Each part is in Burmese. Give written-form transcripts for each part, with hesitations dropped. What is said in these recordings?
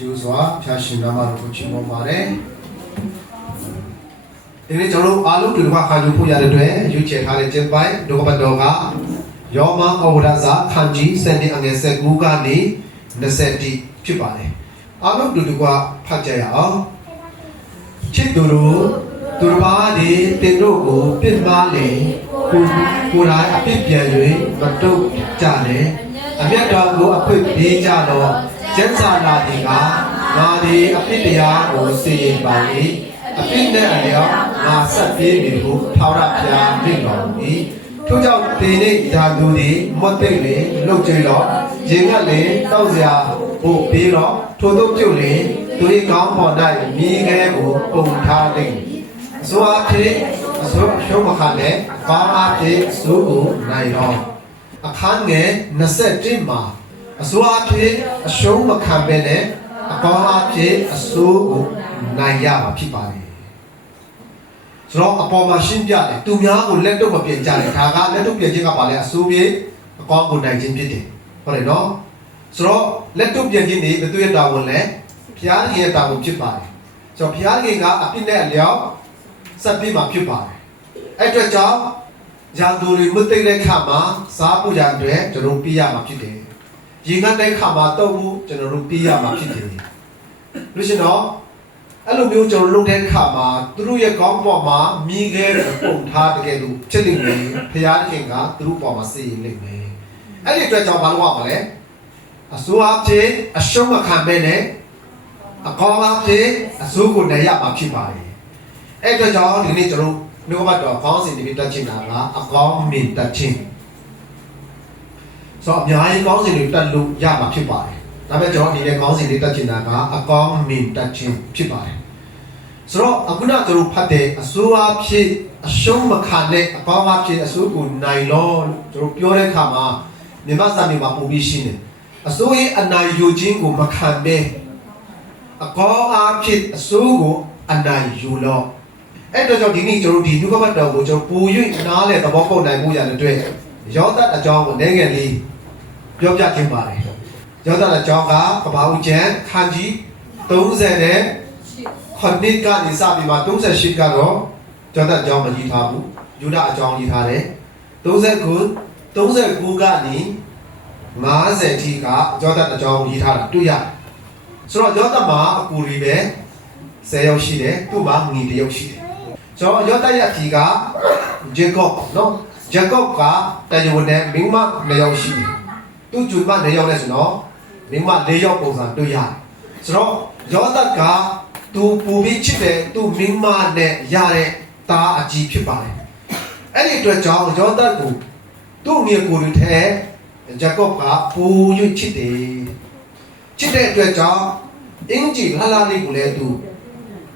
修耍偏心那么不去摸嘛嘞。因为假如阿鲁对话看就不一样的对，有其他的节拍，如果不多个，要么我们在看机，甚至安个些古干的，那些的去办的。阿鲁对话拍这样，去读读，读吧的，电脑股变嘛嘞，古来阿变变嘞，不都假嘞，阿变到股阿变变假咯，检查哪里个，哪里阿变的呀，我是办的。အဖြစ်နဲ့အလျောက်ငါဆက်ပြေးနေဖို့ထောက်ရဖျားမိတော်မူ၏ထို့ကြောင့်ဒီနေ့ဓာတုသည်မွတ်သိမ့်လေလှုပ်ကြွတော့ရင်ကလေတောက်စရာဖို့ပြီးတော့ထိုသို့ပြုတ်လေသူ၏ကောင်းပေါ်၌မိခဲကိုပုံထားလိမ့်အစိုးအဖြစ်အစိုးရှုံးမခနဲ့ကောင်းအဖြစ်အစိုးကိုနိုင်တော့အခန်းငယ်21မှာအစိုးအဖြစ်အရှုံးမခံပဲနဲ့အကောင်းအဖြစ်အစိုးကိုနိုင်ရမှာဖြစ်ပါတယ်ဆိုတော့အပေါ်မှာရှင်းပြတယ်သူများကိုလက်တော့မပြင်ကြတယ်ဒါကလက်တော့ပြင်ခြင်းကပါလေအစိုးပြေအကောင်းကိုနိုင်ခြင်းဖြစ်တယ်ဟုတ်တယ်နော်ဆိုတော့လက်တော့ပြင်ခြင်းနေဘယ်သူရဲ့တာဝန်လဲဘုရားရဲ့တာဝန်ဖြစ်ပါတယ်ဆိုတော့ဘုရားခင်ကအပြစ်နဲ့အလျောက်ဆက်ပြီးမှဖြစ်ပါတယ်အဲ့အတွက်ကြောင့်ယာသူတွေမသိတဲ့ခါမှာစားဖို့ရတဲ့ကျွန်တော်ပြရမှာဖြစ်တယ်ရင်ကတဲ့ခါမှာတော့ကျွန်တော်တို့ပြရမှာဖြစ်တယ်လို့ရှိတော့အဲ့လိုမျိုးကျွန်တော်လုပ်တဲ့အခါမှာသူတို့ရဲ့ကောင်းပေါ်မှာမိခဲပုံထားတကယ်လို့ဖြစ်လိမ့်မယ်ဖရာသခင်ကသူတို့ပေါ်မှာစေရင်လိမ့်မယ်အဲ့ဒီအတွက်ကြောင့်ဘာလို့ရမလဲအစိုးအဖြစ်အရှုံးမခံပဲနဲ့အကောင်းအဖြစ်အစိုးကိုနိုင်ရမှာဖြစ်ပါတယ်အဲ့အတွက်ကြောင့်ဒီနေ့ကျွန်တော်နှုတ်ဘတ်တော်ခေါင်းစဉ်ဒီတက်ချင်တာကအကောင်းမြင်တတ်ခြင်းဆိုတော့အများကြီးခေါင်းစဉ်တွေတက်လို့ရမှာဖြစ်ပါတယ်ဒါပေမဲ့ကျွန်တော်ဒီနေ့ခေါင်းစဉ်လေးတက်ချင်တာကအကောင်းမြင်တတ်ခြင်းဖြစ်ပါတယ်ဆိုတော့အခုနကျွန်တော်ဖတ်တဲ့အစိုးအဖြစ်အရှုံးမခံတဲ့အကောင်းအဖြစ်အစိုးကိုနိုင်လို့ကျွန်တော်ပြောတဲ့အခါမှာမြန်မာစာပေမှာပုံပြီးရှင်းတယ်အစိုးရဲ့အနိုင်ယူခြင်းကိုမခံဘဲအကောင်းအဖြစ်အစိုးကိုအနိုင်ယူလို့အဲ့တော့ကျွန်တော်ဒီနေ့ကျွန်တော်ဒီနှုတ်ကပတ်တော်ကိုကျွန်တော်ပူ၍နားလေသဘောပေါက်နိုင်မှုရတဲ့အတွက်ယောသတ်အကြောင်းကိုနိုင်ငံလေးပြောပြခြင်းပါတယ်ယောသတ်အကြောင်းကကပ္ပဦးကျမ်းခန်းကြီး30နဲ့ခொနစ်ကနေစပြီးမှ38ကတော့ယောသတ်အကြောင်းမရေးထားဘူးယူဒအကြောင်းရေးထားတယ်39ကနေ50ထိကယောသတ်အကြောင်းရေးထားတာတွေ့ရတယ်ဆိုတော့ယောသတ်မှာအကူရီပဲ10ယောက်ရှိတယ်သူ့မှာငီ1ယောက်ရှိတယ်ဆိုတော့ယောသတ်ရဲ့အတီကဂျေကော့နော်ဂျေကော့ကတယုန်နဲ့မိန်းမ2ယောက်ရှိတယ်သူ့ဂျူမ2ယောက်နဲ့ဆိုတော့မိန်းမ4ယောက်ပုံစံတွေ့ရတယ်ဆိုတော့ယောသတ်ကသူပူပြီးချစ်တယ်သူမိန်းမနဲ့ရတဲ့သားအကြီးဖြစ်ပါတယ်အဲ့ဒီအတွက်ကြောင့်ယောသတ်ကိုသူ့ငယ်ကိုယ်တွေထဲဂျေကော့ကပူ၍ချစ်တယ်ချစ်တဲ့အတွက်ကြောင့်အင်ဂျီလှလှလေးကိုလည်းသူ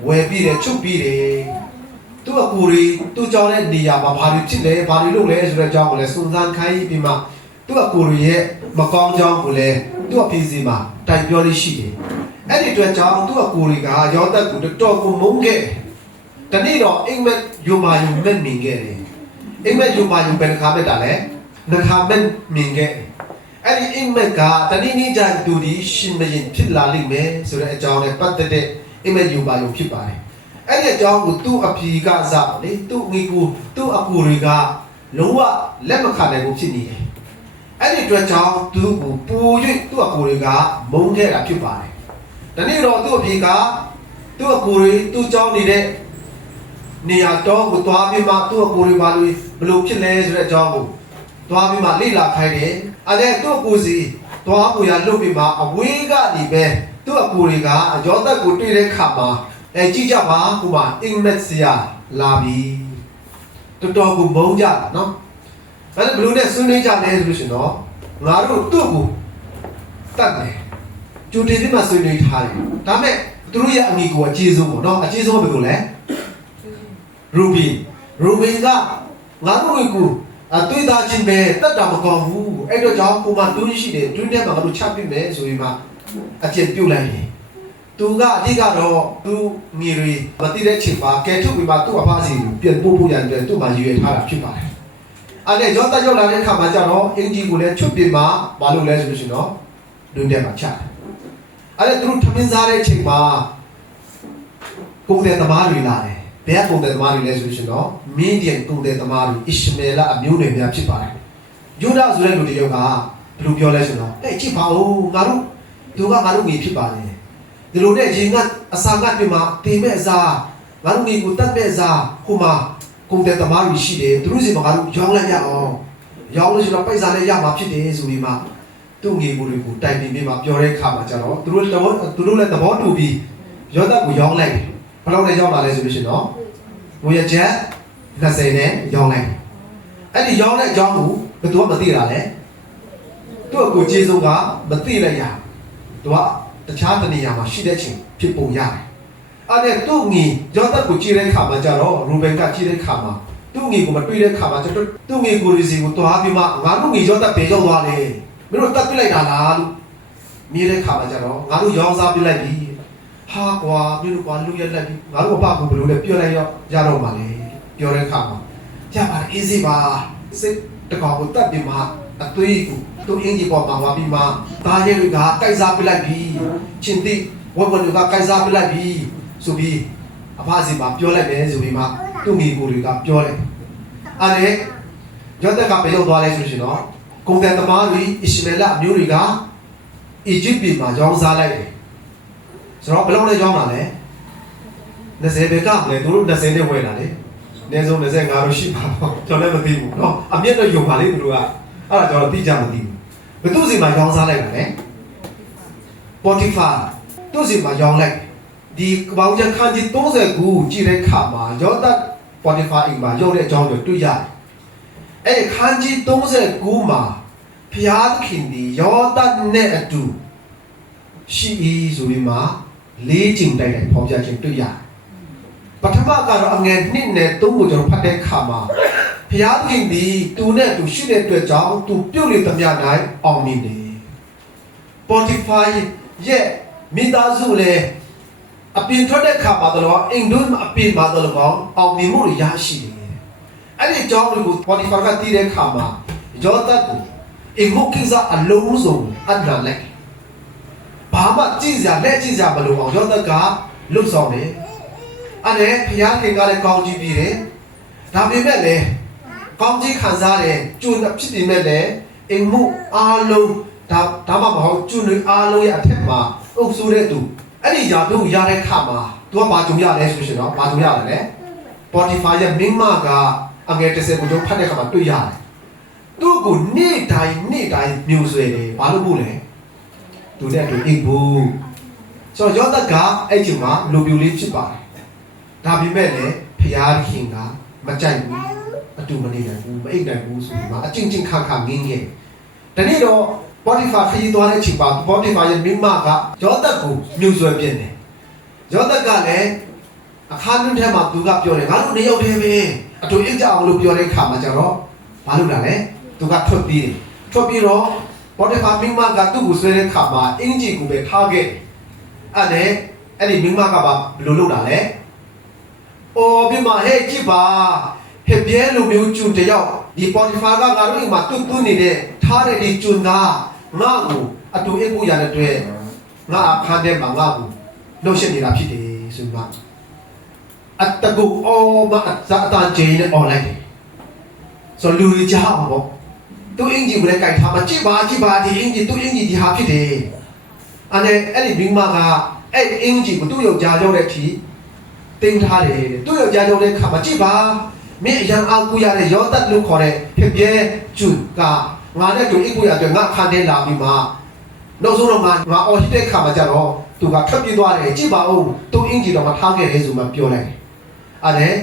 ဝယ်ပြီးတယ်ချုပ်ပြီးတယ်သူ့အကူတွေသူ့ကြောင်းတဲ့နေရာမှာဘာတွေဖြစ်လဲဘာတွေလုပ်လဲဆိုတဲ့အကြောင်းကိုလည်းစုံစမ်းခိုင်းပြီးမှသူ့အကူတွေရဲ့မကောင်းကြောင်းကိုလည်းသူ့အဖေစီမှာတိုင်ပြောလေးရှိတယ်အဲ့ဒီအတွက်ကြောင့်သူ့အကူတွေကယောသတ်ကိုတော်ကိုမုန်းခဲ့တနေ့တော့အိမ်မက်ယူမာယူမက်မြင်ခဲ့တယ်အိမ်မက်ယူမာယူဘယ်တစ်ခါပဲတာလဲနှစ်ခါမက်မြင်ခဲ့အဲ့ဒီအိမ်မက်ကတနေ့နေ့ကျရင်သူဒီရှင်မရင်ဖြစ်လာလိမ့်မယ်ဆိုတဲ့အကြောင်းနဲ့ပတ်သက်တဲ့အိမ်မက်ယူမာယူဖြစ်ပါတယ်အဲ့ဒီအကြောင်းကိုသူ့အဖေကစားလေသူ့ငေကိုသူ့အကူတွေကလုံးဝလက်မခံနိုင်ဘူးဖြစ်နေတယ်အဲ့ဒီအတွက်ကြောင့်သူ့ကိုပူ၍သူ့အကူတွေကမုန်းခဲ့တာဖြစ်ပါတယ်ဒီနေ့တော့သူ့အဖေကသူ့အကူတွေသူ့ကြောင်းနေတဲ့နေရာတော့ကိုသွားပြီးမှသူ့အကူတွေဘာလို့ဘလို့ဖြစ်လဲဆိုတဲ့အကြောင်းကိုသွားပြီးမှလေ့လာခိုင်းတယ်အဲ့ဒါသူ့အကူစီသွားကိုရလွတ်ပြီးမှအဝေးကနေပဲသူ့အကူတွေကယောသတ်ကိုတွေ့တဲ့ခါမှာကြည့်ကြပါခုမှအင်မက်ဆီယာလာပြီတော်တော်ကိုမုန်းကြတာနော်အဲ့ဒါဘလို့နဲ့ဆွေးနွေးကြလဲဆိုလို့ရှင်တော့ငါတို့သူ့ကိုတတ်တယ်ကျူတင်ဒီမှာဆွေးနွေးထားတယ်ဒါမဲ့သူတို့ရဲ့အငီကိုအကျေဆုံးပေါ့နော်အကျေဆုံးဘယ်လိုလဲရူဘီကငါတို့ကိုတွေးသားခြင်းပဲတတ်တာမကောင်းဘူးအဲ့တော့ကြောင့်ကိုမတွင်းရှိတယ်တွင်းထဲမှာငါတို့ချပြမယ်ဆိုရင်မှအကျင့်ပြုတ်လိုက်တယ်သူကအဓိကတော့သူငီရီမတိတဲ့ချိန်မှာကဲထုတ်ပြီးမှသူ့အဖစီကိုပြန်ပို့ဖို့ရတဲ့သူ့မှာရည်ရွယ်ထားတာဖြစ်ပါတယ်အဲ့ဒါရောတရောက်လာတဲ့အခါမှာကျတော့အင်ဂျီကိုလည်းချွတ်ပြမှာမလုပ်လဲဆိုလို့ရှိရင်တော့တွင်းထဲမှာချတယ် အဲ့ဒါသူတို့ထမင်းစားတဲ့အချိန်မှာကုန်တဲ့သမားတွေလာတယ်ဘယ်ကကုန်တဲ့သမားတွေလဲဆိုလို့ရှိရင်တော့မင်းဒီကုန်တဲ့သမားတွေအစ္စမေလအမျိုးနွယ်များဖြစ်ပါတယ်ယူဒဆိုတဲ့လူတယောက်ကဘယ်လိုပြောလဲဆိုတော့ကြည့်ပါဦးငါတို့သူကငါတို့ငေဖြစ်ပါတယ်ဒီလိုနဲ့ရင်ကအစာငတ်ပြမှာတင်မဲ့အစာငါတို့ငေကိုတတ်မဲ့အစာဟိုမှာကုန်တဲ့သမားတွေရှိတယ်သူတို့စီမှာငါတို့ရောင်းလိုက်ရအောင်ရောင်းလို့ရှိတော့ပိုက်စားလေးရမှာဖြစ်တယ်ဆိုပြီးမှသူ့ငေကိုတွေကိုတိုင်ပင်ပြီးမှပြောတဲ့အခါမှာကျတော့သူတို့လည်းသဘောတူပြီးယောသကိုရောင်းလိုက်တယ်ဘယ်လောက်နဲ့ရောင်းလာလဲဆိုလို့ရှိရင်တော့ငွေရချက်20နဲ့ရောင်းလိုက်အဲ့ဒီရောင်းတဲ့အကြောင်းကိုဘယ်သူမှမသိတာလဲသူ့အကိုကျေးဇူးကမသိလိုက်ရသူကတခြားတနေရာမှာရှိတဲ့ချိန်ဖြစ်ပုံရတယ်အဲ့ဒါသူ့ငီယောသကိုကြည့်တဲ့အခါမှာကျတော့ရူဘင်ကကြည့်တဲ့အခါမှာသူ့ငီကိုမတွေ့တဲ့အခါမှာကျတော့သူ့ငီကိုရီစီကိုတွားပြီးမှငါတို့ငီယောသပေရောက်သွားတယ်မင်းတို့တတ်ပြလိုက်တာလားလို့မြင်တဲ့အခါမှာကျတော့ငါတို့ရောင်းစားပြလိုက်ပြီဟာကွာမင်းတို့ကွာလူရက်လိုက်ပြီငါတို့အပကိုဘယ်လိုလဲပြောလိုက်ရတော့မှလေပြောတဲ့အခါမှာကြပါအေးစီပါစိတ်တကောင်ကိုတတ်ပြီးမှအသွေးကိုသူ့အင်ဂျီပေါ်မှာဝါပြီးမှဒါရဲတွေကကိုက်စားပြလိုက်ပြီချင်းတိဝက်ဝက်ကကိုက်စားပြလိုက်ပြီဆိုပြီးအဖစီမှာပြောလိုက်တယ်ဆိုပြီးမှသူ့မိကိုတွေကပြောလိုက်အဲ့ဒါယောသက်ကဘယ်ရောက်သွားလဲဆိုရှင်တော့ကုန်တယ်သမားတွေအစ္စမေလအမျိုးတွေကအီဂျစ်ပြည်မှာရောင်းစားလိုက်တယ်ဆိုတော့ဘယ်လောက်လဲရောင်းလာလဲ20ပဲကလည်းသူတို့20နဲ့ဝယ်လာတယ်အနည်းဆုံး25တော့ရှိပါတော့ကျွန်တော်လည်းမသိဘူးเนาะအမြင့်တော့ယုံပါလေသူတို့ကအဲ့ဒါကျွန်တော်သိကြမသိဘူးဘယ်သူစီမှာရောင်းစားလိုက်တာလဲပေါ်တီဖာသူစီမှာရောင်းလိုက်ဒီကပောင်ချက်ခန်းကြီး39ကြည့်တဲ့ခါမှာယောသတ်ပေါ်တီဖာအိမ်မှာရောက်တဲ့အကြောင်းတွေတွေ့ရတယ်အဲ့ဒီခန်းကြီး39မှာဖျားသခင်ဒီယောသတ်နဲ့အတူရှိဆိုပြီးမှလေးကျင်တိုက်ဖော်ပြခြင်းတွေ့ရတယ်ပထမကတော့အငယ်2နဲ့3ကိုကျွန်တော်ဖတ်တဲ့အခါမှာဘုရားခင်ဒီသူနဲ့သူရှိတဲ့အတွက်ကြောင့်သူပြုတ်လေသမျှတိုင်းအောင်မြင်တယ်။ Spotify ရဲ့မိသားစုလည်းအပြင်ထွက်တဲ့အခါမှာတော့အင်ဒုအပြင်မှာတော့အောင်မြင်မှုရရှိတယ်။အဲ့ဒီကြောင့်ကို Spotify ကတည်တဲ့အခါမှာယောသတ်ကိုအမှုကိစ္စအလုံးစုံအပ်လာလိုက်ဘာမှကြည့်စရာလက်ကြည့်စရာမလိုအောင်ယောသတ်ကလှုပ်ဆောင်တယ်အဲ့ဒါဘုရားခင်ကလည်းကောင်းကြီးပြီးတယ်ဒါပေမဲ့လည်းကောင်းကြီးခံစားတယ်ကျွန်းဖြစ်နေမဲ့လည်းအမှုအားလုံးဒါမှမဟုတ်ကျွန်းတွေအားလုံးရဲ့အထက်မှာအုပ်စိုးတဲ့သူအဲ့ဒီຢာတို့ရတဲ့ခါမှာသူကဘာကြုံရလဲဆိုရှင်တော့ဘာကြုံရလဲ Spotify ရဲ့မင်းမကအငယ်30ကိုကျွန်တော်ဖတ်တဲ့ခါမှာတွေ့ရတယ်သူ့ကိုနေ့တိုင်းမျိုးဆွဲတယ်ဘာလို့ပို့လဲသူနဲ့တူအိတ်ဘူးဆိုတော့ယောသကအဲ့ချိန်မှာလူပြူလေးဖြစ်ပါတယ်ဒါပေမဲ့လည်းဖျားခင်ကမကြိုက်ဘူးအတူမနေနိုင်ဘူးမအိတ်နိုင်ဘူးဆိုပြီးမှအချင်းချင်းခါငင်းငယ်ဒီနေ့တော့ Spotify ခရီးသွားတဲ့အချိန်မှာ Spotify ရဲ့မိမကယောသကိုမျိုးဆွဲပြင်းတယ်ယောသကလည်းအခါတွင်းထဲမှာသူကပြောတယ်ငါတို့နေရောက်တယ်ပဲအတူအိတ်ကြအောင်လို့ပြောတဲ့ခါမှာကျတော့ဘာလုပ်တာလဲသူကထွက်ပြီးတော့ Spotify မိမကသူ့ကိုဆွဲတဲ့ခါမှာအင်ဂျီကိုပဲထားခဲ့အဲ့ဒီမိမကဘယ်လိုလုပ်တာလဲအော်ပြမဟဲ့ကြည့်ပါဟဲ့ပြဲလူမျိုးကျွန်းတယောက်ဒီ Spotify ကငါတို့အိမ်မှာတွတ်နေတဲ့ထားတဲ့ဒီကျွန်းကငါ့ကိုအတူအိပ်ဖို့ရတဲ့အတွက်ငါအခန်းထဲမှာငါ့ကိုလှုပ်ရှက်နေတာဖြစ်တယ်ဆိုမှအတကူအော်မအတန်ဂျင်းနဲ့ online ဆိုလူကြီးကြောက်ပေါ့သူအင်ဂျီကိုလည်းကြိုက်ထားမှာကြည့်ပါဒီအင်ဂျီသူအင်ဂျီဒီဟာဖြစ်တယ်အဲ့ဒီမိမကအဲ့အင်ဂျီကိုသူ့ယောက်ျားရောက်တဲ့အထိတင်ထားတယ်သူ့ယောက်ျားရောက်တဲ့ခါမှာကြည့်ပါမင်းအရန်အောင်ကူရတဲ့ယောသတ်လို့ခေါ်တဲ့ဖြစ်ပြဲကျွတ်ကငါနဲ့တူအိတ်ကိုရတဲ့ငါခန်းထဲလာပြီးမှနောက်ဆုံးတော့ငါအော်ဟစ်တဲ့ခါမှာကျတော့သူကထွက်ပြေးသွားတယ်ကြည့်ပါဦးသူအင်ဂျီတော့မထားခဲ့တယ်ဆိုမှပြောလိုက်အဲ့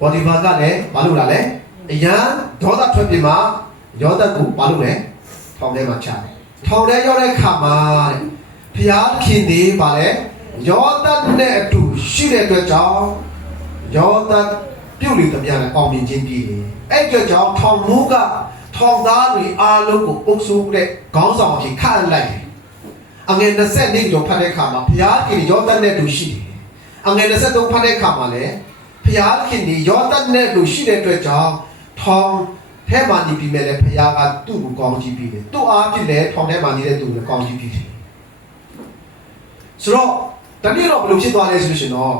ဘော်ဒီဘာကလည်းဘာလို့လာလဲအရန်ဒေါသထွက်ပြေးမှယောသတ်ကိုဘာလို့လဲထောင်ထဲမှာချတယ်ထောင်ထဲရောက်တဲ့ခါမှာဖျားခင်နေပါလေယောသတ်နဲ့အတူရှိတဲ့အတွက်ကြောင့်ယောသတ်ပြုတ်လေသမျှနဲ့အောင်မြင်ခြင်းပြည်တယ်အဲ့အတွက်ကြောင့်ထောင်မူးကထောင်သားတွေအားလုံးကိုအုပ်စိုးတဲ့ခေါင်းဆောင်အဖြစ်ခန့်လိုက်တယ်အငယ်20ကျော်ဖတ်တဲ့ခါမှာဖျားခင်ယောသတ်နဲ့အတူရှိတယ်အငယ်23ဖတ်တဲ့ခါမှာလည်းဖျားခင်ဒီယောသတ်နဲ့အတူရှိတဲ့အတွက်ကြောင့်ထောင်ထဲမှာနေပြီးမဲ့လည်းဖျားကသူ့ကိုကောင်းကြီးပြီးတယ်သူ့အားဖြင့်လည်းထောင်ထဲမှာနေတဲ့သူကိုကောင်းကြီးပြီးတယ် ဆိုတော့တနေ့တော့ဘယ်လိုဖြစ်သွားလဲဆိုလို့ရှိရင်တော့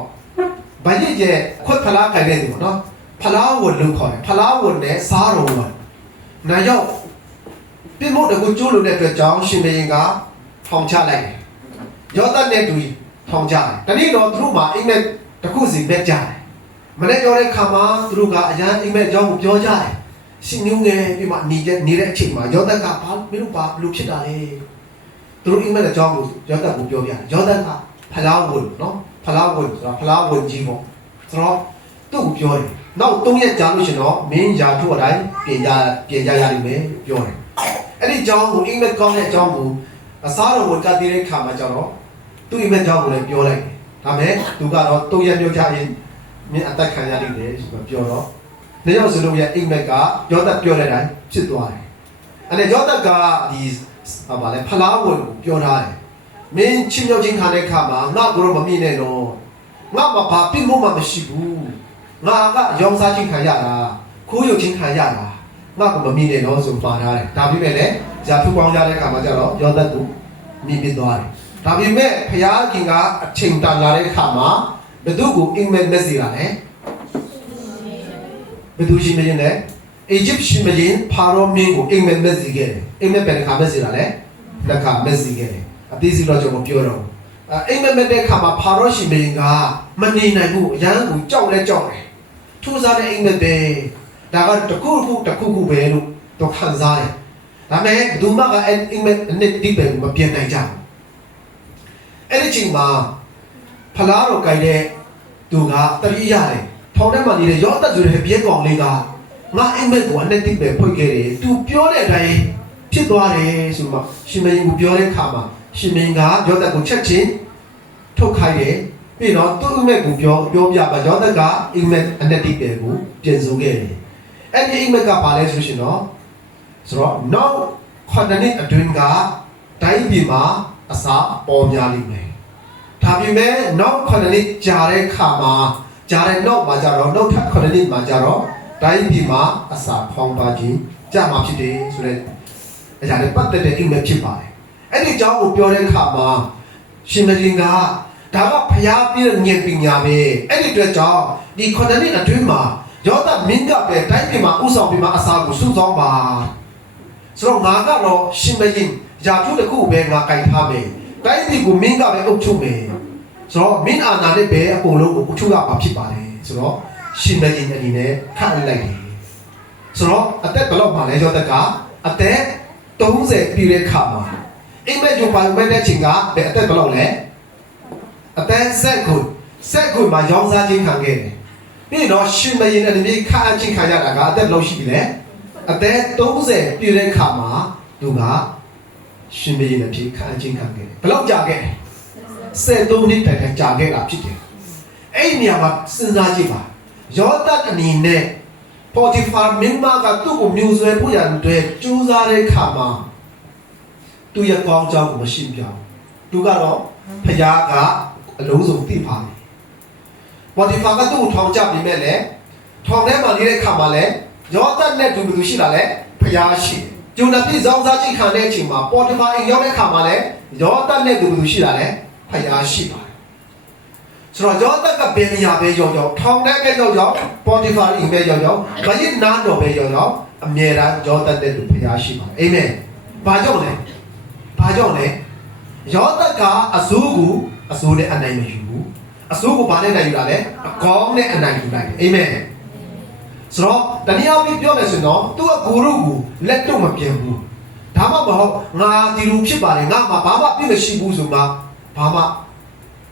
ဗိုက်ရဲ့ခွက်ဖလားခိုင်တဲ့သူပေါ့နော်ဖလားဝတ်လို့ခေါ်တယ်ဖလားဝတ်နဲ့စားတော်ဝင်နာရောက်ပြစ်မှုတကူကျိုးလို့တဲ့အတွက်ကြောင့်ရှင်ဘရင်ကထောင်ချလိုက်တယ်ယောသနဲ့တူထောင်ချတယ်တနေ့တော့သူတို့မှာအိမ်မက်တစ်ခုစီပဲကြတယ်မနေ့ပြောတဲ့ခါမှာသူတို့ကအရန်အိမ်မက်အကြောင်းကိုပြောကြတယ်ရှင်ညုံငယ်ဒီမှာနေတဲ့အချိန်မှာယောသကဘာမင်းတို့ဘာလို့ဖြစ်တာလဲသူတို့အိမ်မက်အကြောင်းကိုယောသကိုပြောပြတယ်ယောသကဖလားဝတ်နော်ဖလားဝတ်ဆိုတာဖလားဝတ်ကြီးပေါ့ဆိုတော့သူ့ကိုပြောတယ်နောက်3ရက်ကြာလို့ရှင်တော့မင်းယာထုတ်အတိုင်းပြင်ကြရလိမ့်မယ်ပြောတယ်အဲ့ဒီအကြောင်းကိုအိမ်မက်ကောင်းတဲ့အကြောင်းကိုအစားတော်ဝင်ကတည်းကခါမှာကျတော့သူ့အိမ်မက်အကြောင်းကိုလည်းပြောလိုက်တယ်ဒါမဲ့သူကတော့3ရက်ပြောချရင်မင်းအသက်ခံရလိမ့်မယ်ဆိုတော့ပြောတော့နှစ်ယောက်စလုံးရဲ့အိမ်မက်ကယောသပြောတဲ့အတိုင်းဖြစ်သွားတယ်အဲ့ဒါယောသကဒီဘာလဲဖလားဝတ်ကိုပြောထားတယ်မင်းချင်းရောက်ချင်းခါတဲ့ခါမှာငါကိုတော့မမြင်နဲ့တော့ငါဘာပြစ်မှုမှမရှိဘူးငါကရောင်းစားချင်းခံရတာခိုးရုပ်ချင်းခံရတာငါကမမြင်နဲ့တော့ဆိုပါထားတယ်ဒါပေမဲ့လည်းဇာထုပေါင်းကြတဲ့ခါမှာကျတော့ယောသကိုမြင်ပြသွားတယ်ဒါပေမဲ့ဖျားခင်ကအချိန်တန်လာတဲ့ခါမှာဘယ်သူကိုအိမ်မက်မက်စီတာလဲဘယ်သူရှိမရင်လဲအီဂျစ်ရှိမရင်ဖာရောမင်းကိုအိမ်မက်မက်စီခဲ့တယ်အိမ်မက်ပဲတစ်ခါမက်စီတာလဲတစ်ခါမက်စီခဲ့တယ်အသေးစိတ်တော့ကျွန်တော်ပြောတော့အိမ်မက်မက်တဲ့ခါမှာဖာရောရှိမရင်ကမနေနိုင်ဘူးအရန်ကိုကြောက်တယ်ထူးစားတဲ့အိမ်မက်ပဲဒါကတခုခုပဲလို့တော့ခံစားတယ်ဒါပေမဲ့ဒူမကအိမ်မက်နဲ့ဒီပဲမပြတ်နိုင်ကြဘူးအဲ့ဒီချိန်မှာဖလားတော်ကြိုင်တဲ့သူကတတိရတယ်ထောင်ထဲမှာနေတဲ့ရောသက်ဆိုတဲ့ပြဲကောင်လေးကငါအိမ်မက်ကိုအနဲ့တိပဲဖွင့်ခဲ့တယ်သူပြောတဲ့အတိုင်းဖြစ်သွားတယ်ဆိုမှရှင်မင်းကိုပြောတဲ့အခါမှာရှင်မင်းကရောသက်ကိုချက်ချင်းထုတ်ခိုင်းတယ်ပြီးတော့သူ့အိမ်မက်ကိုပြောပြပါရောသက်ကအိမ်မက်အနဲ့တိပဲကိုပြင်ဆင်ခဲ့တယ်အဲ့ဒီအိမ်မက်ကပါလဲဆိုရှင်တော့ဆိုတော့နောက်9နှစ်အတွင်းကတိုင်းပြည်မှာအစာပေါ်များလိမ့်မယ်ဒါပေမဲ့နောက်9နှစ်ကြာတဲ့ခါမှာကြာတဲ့နောက်မှာကြတော့နောက်ထပ်9နှစ်မှာကြတော့တိုင်းပြည်မှာအစာဖောင်းပါခြင်းကြာမှာဖြစ်တယ်ဆိုတဲ့အရာနဲ့ပတ်သက်တဲ့အိမ်မက်ဖြစ်ပါတယ်အဲ့ဒီအကြောင်းကိုပြောတဲ့ခါမှာရှင်မင်းကဒါကဖျားပြည့်ဉာဏ်ပညာပဲအဲ့ဒီအတွက်ကြောင့်ဒီ9နှစ်အတွင်းမှာယောသမင်းကပဲတိုင်းပြည်မှာဥဆောင်ပြီးမှအစာကိုစုဆောင်းပါဆိုတော့ငါကတော့ရှင်မင်းယာထုတစ်ခုပဲငါကြိုက်ထားမယ်တိုင်းပြည်ကိုမင်းကပဲအုပ်ချုပ်မယ်ဆိုတော့မင်းအာဏာနဲ့ပဲအကုန်လုံးကိုအုပ်ချုပ်ရမှာဖြစ်ပါတယ်ဆိုတော့ရှင်မင်းအနေနဲ့ခန့်လိုက်တယ်ဆိုတော့အသက်ဘယ်လောက်မှလဲယောသက်ကအသက်30ပြည့်တဲ့ခါမှာအိမ်မက်ဂျိုပိုင်မဲ့တဲ့ချိန်ကဘယ်အသက်ဘယ်လောက်လဲအသက်7ခုမှာရောင်းစားခြင်းခံခဲ့တယ်ပြီးတော့ရှင်မင်းအနေနဲ့ခန့်ခြင်းခံရတာကအသက်ဘယ်လောက်ရှိပြီလဲအသက်30ပြည့်တဲ့ခါမှာသူကရှင်မင်းနဲ့ဖြစ်ခန့်ခြင်းခံခဲ့တယ်ဘယ်လောက်ကြာခဲ့လဲ73နှစ်တိုင်ကြာခဲ့တာဖြစ်တယ်အဲ့ဒီနေရာမှာစဉ်းစားကြည့်ပါယောသအနေနဲ့ပေါ်တီဖာမင်းမကသူ့ကိုမျိုးဆွဲဖို့ရန်အတွက်ကြိုးစားတဲ့ခါမှာသူ့ရဲ့ကောင်းကြောင်းကိုမရှိပြောင်းသူကတော့ဖျားကအလုံးစုံသိပါတယ်ပေါ်တီဖာကသူ့ကိုထောင်ချပြီးမဲ့လေထောင်ထဲမှာနေတဲ့ခါမှာလေယောသနဲ့သူဘယ်သူရှိတာလဲဖျားရှိကျုံတဲ့ပြည်စောင်းစားကြည့်ခံတဲ့အချိန်မှာပေါ်တီဖာအိမ်ရောက်တဲ့ခါမှာလေယောသနဲ့သူဘယ်သူရှိတာလဲဖျားရှိပါတယ်ဆိုတော့ယောသက်ကဘယ်နေရာပဲရောက်ထောင်ထဲပဲရောက်ပေါ်တီဖာအိမ်ပဲရောက်ဘာရင်နားတော်ပဲရောက်အမြဲတမ်းယောသက်တဲ့သူဖျားရှိပါတယ်အာမင်ဘာကြောင့်လဲယောသက်ကအစိုးနဲ့အနိုင်မယူဘူးအစိုးကိုဘာနဲ့နိုင်ယူတာလဲအကောင်းနဲ့အနိုင်ယူလိုက်တယ်အာမင်ဆိုတော့တနည်းအားဖြင့်ပြောမယ်ဆိုရင်တော့သူကကိုရုကိုလက်တော့မပြန်ဘူးဒါမှမဟုတ်ငါဒီလိုဖြစ်ပါတယ်ငါမှဘာမှပြည့်မရှိဘူးဆိုမှဘာမှ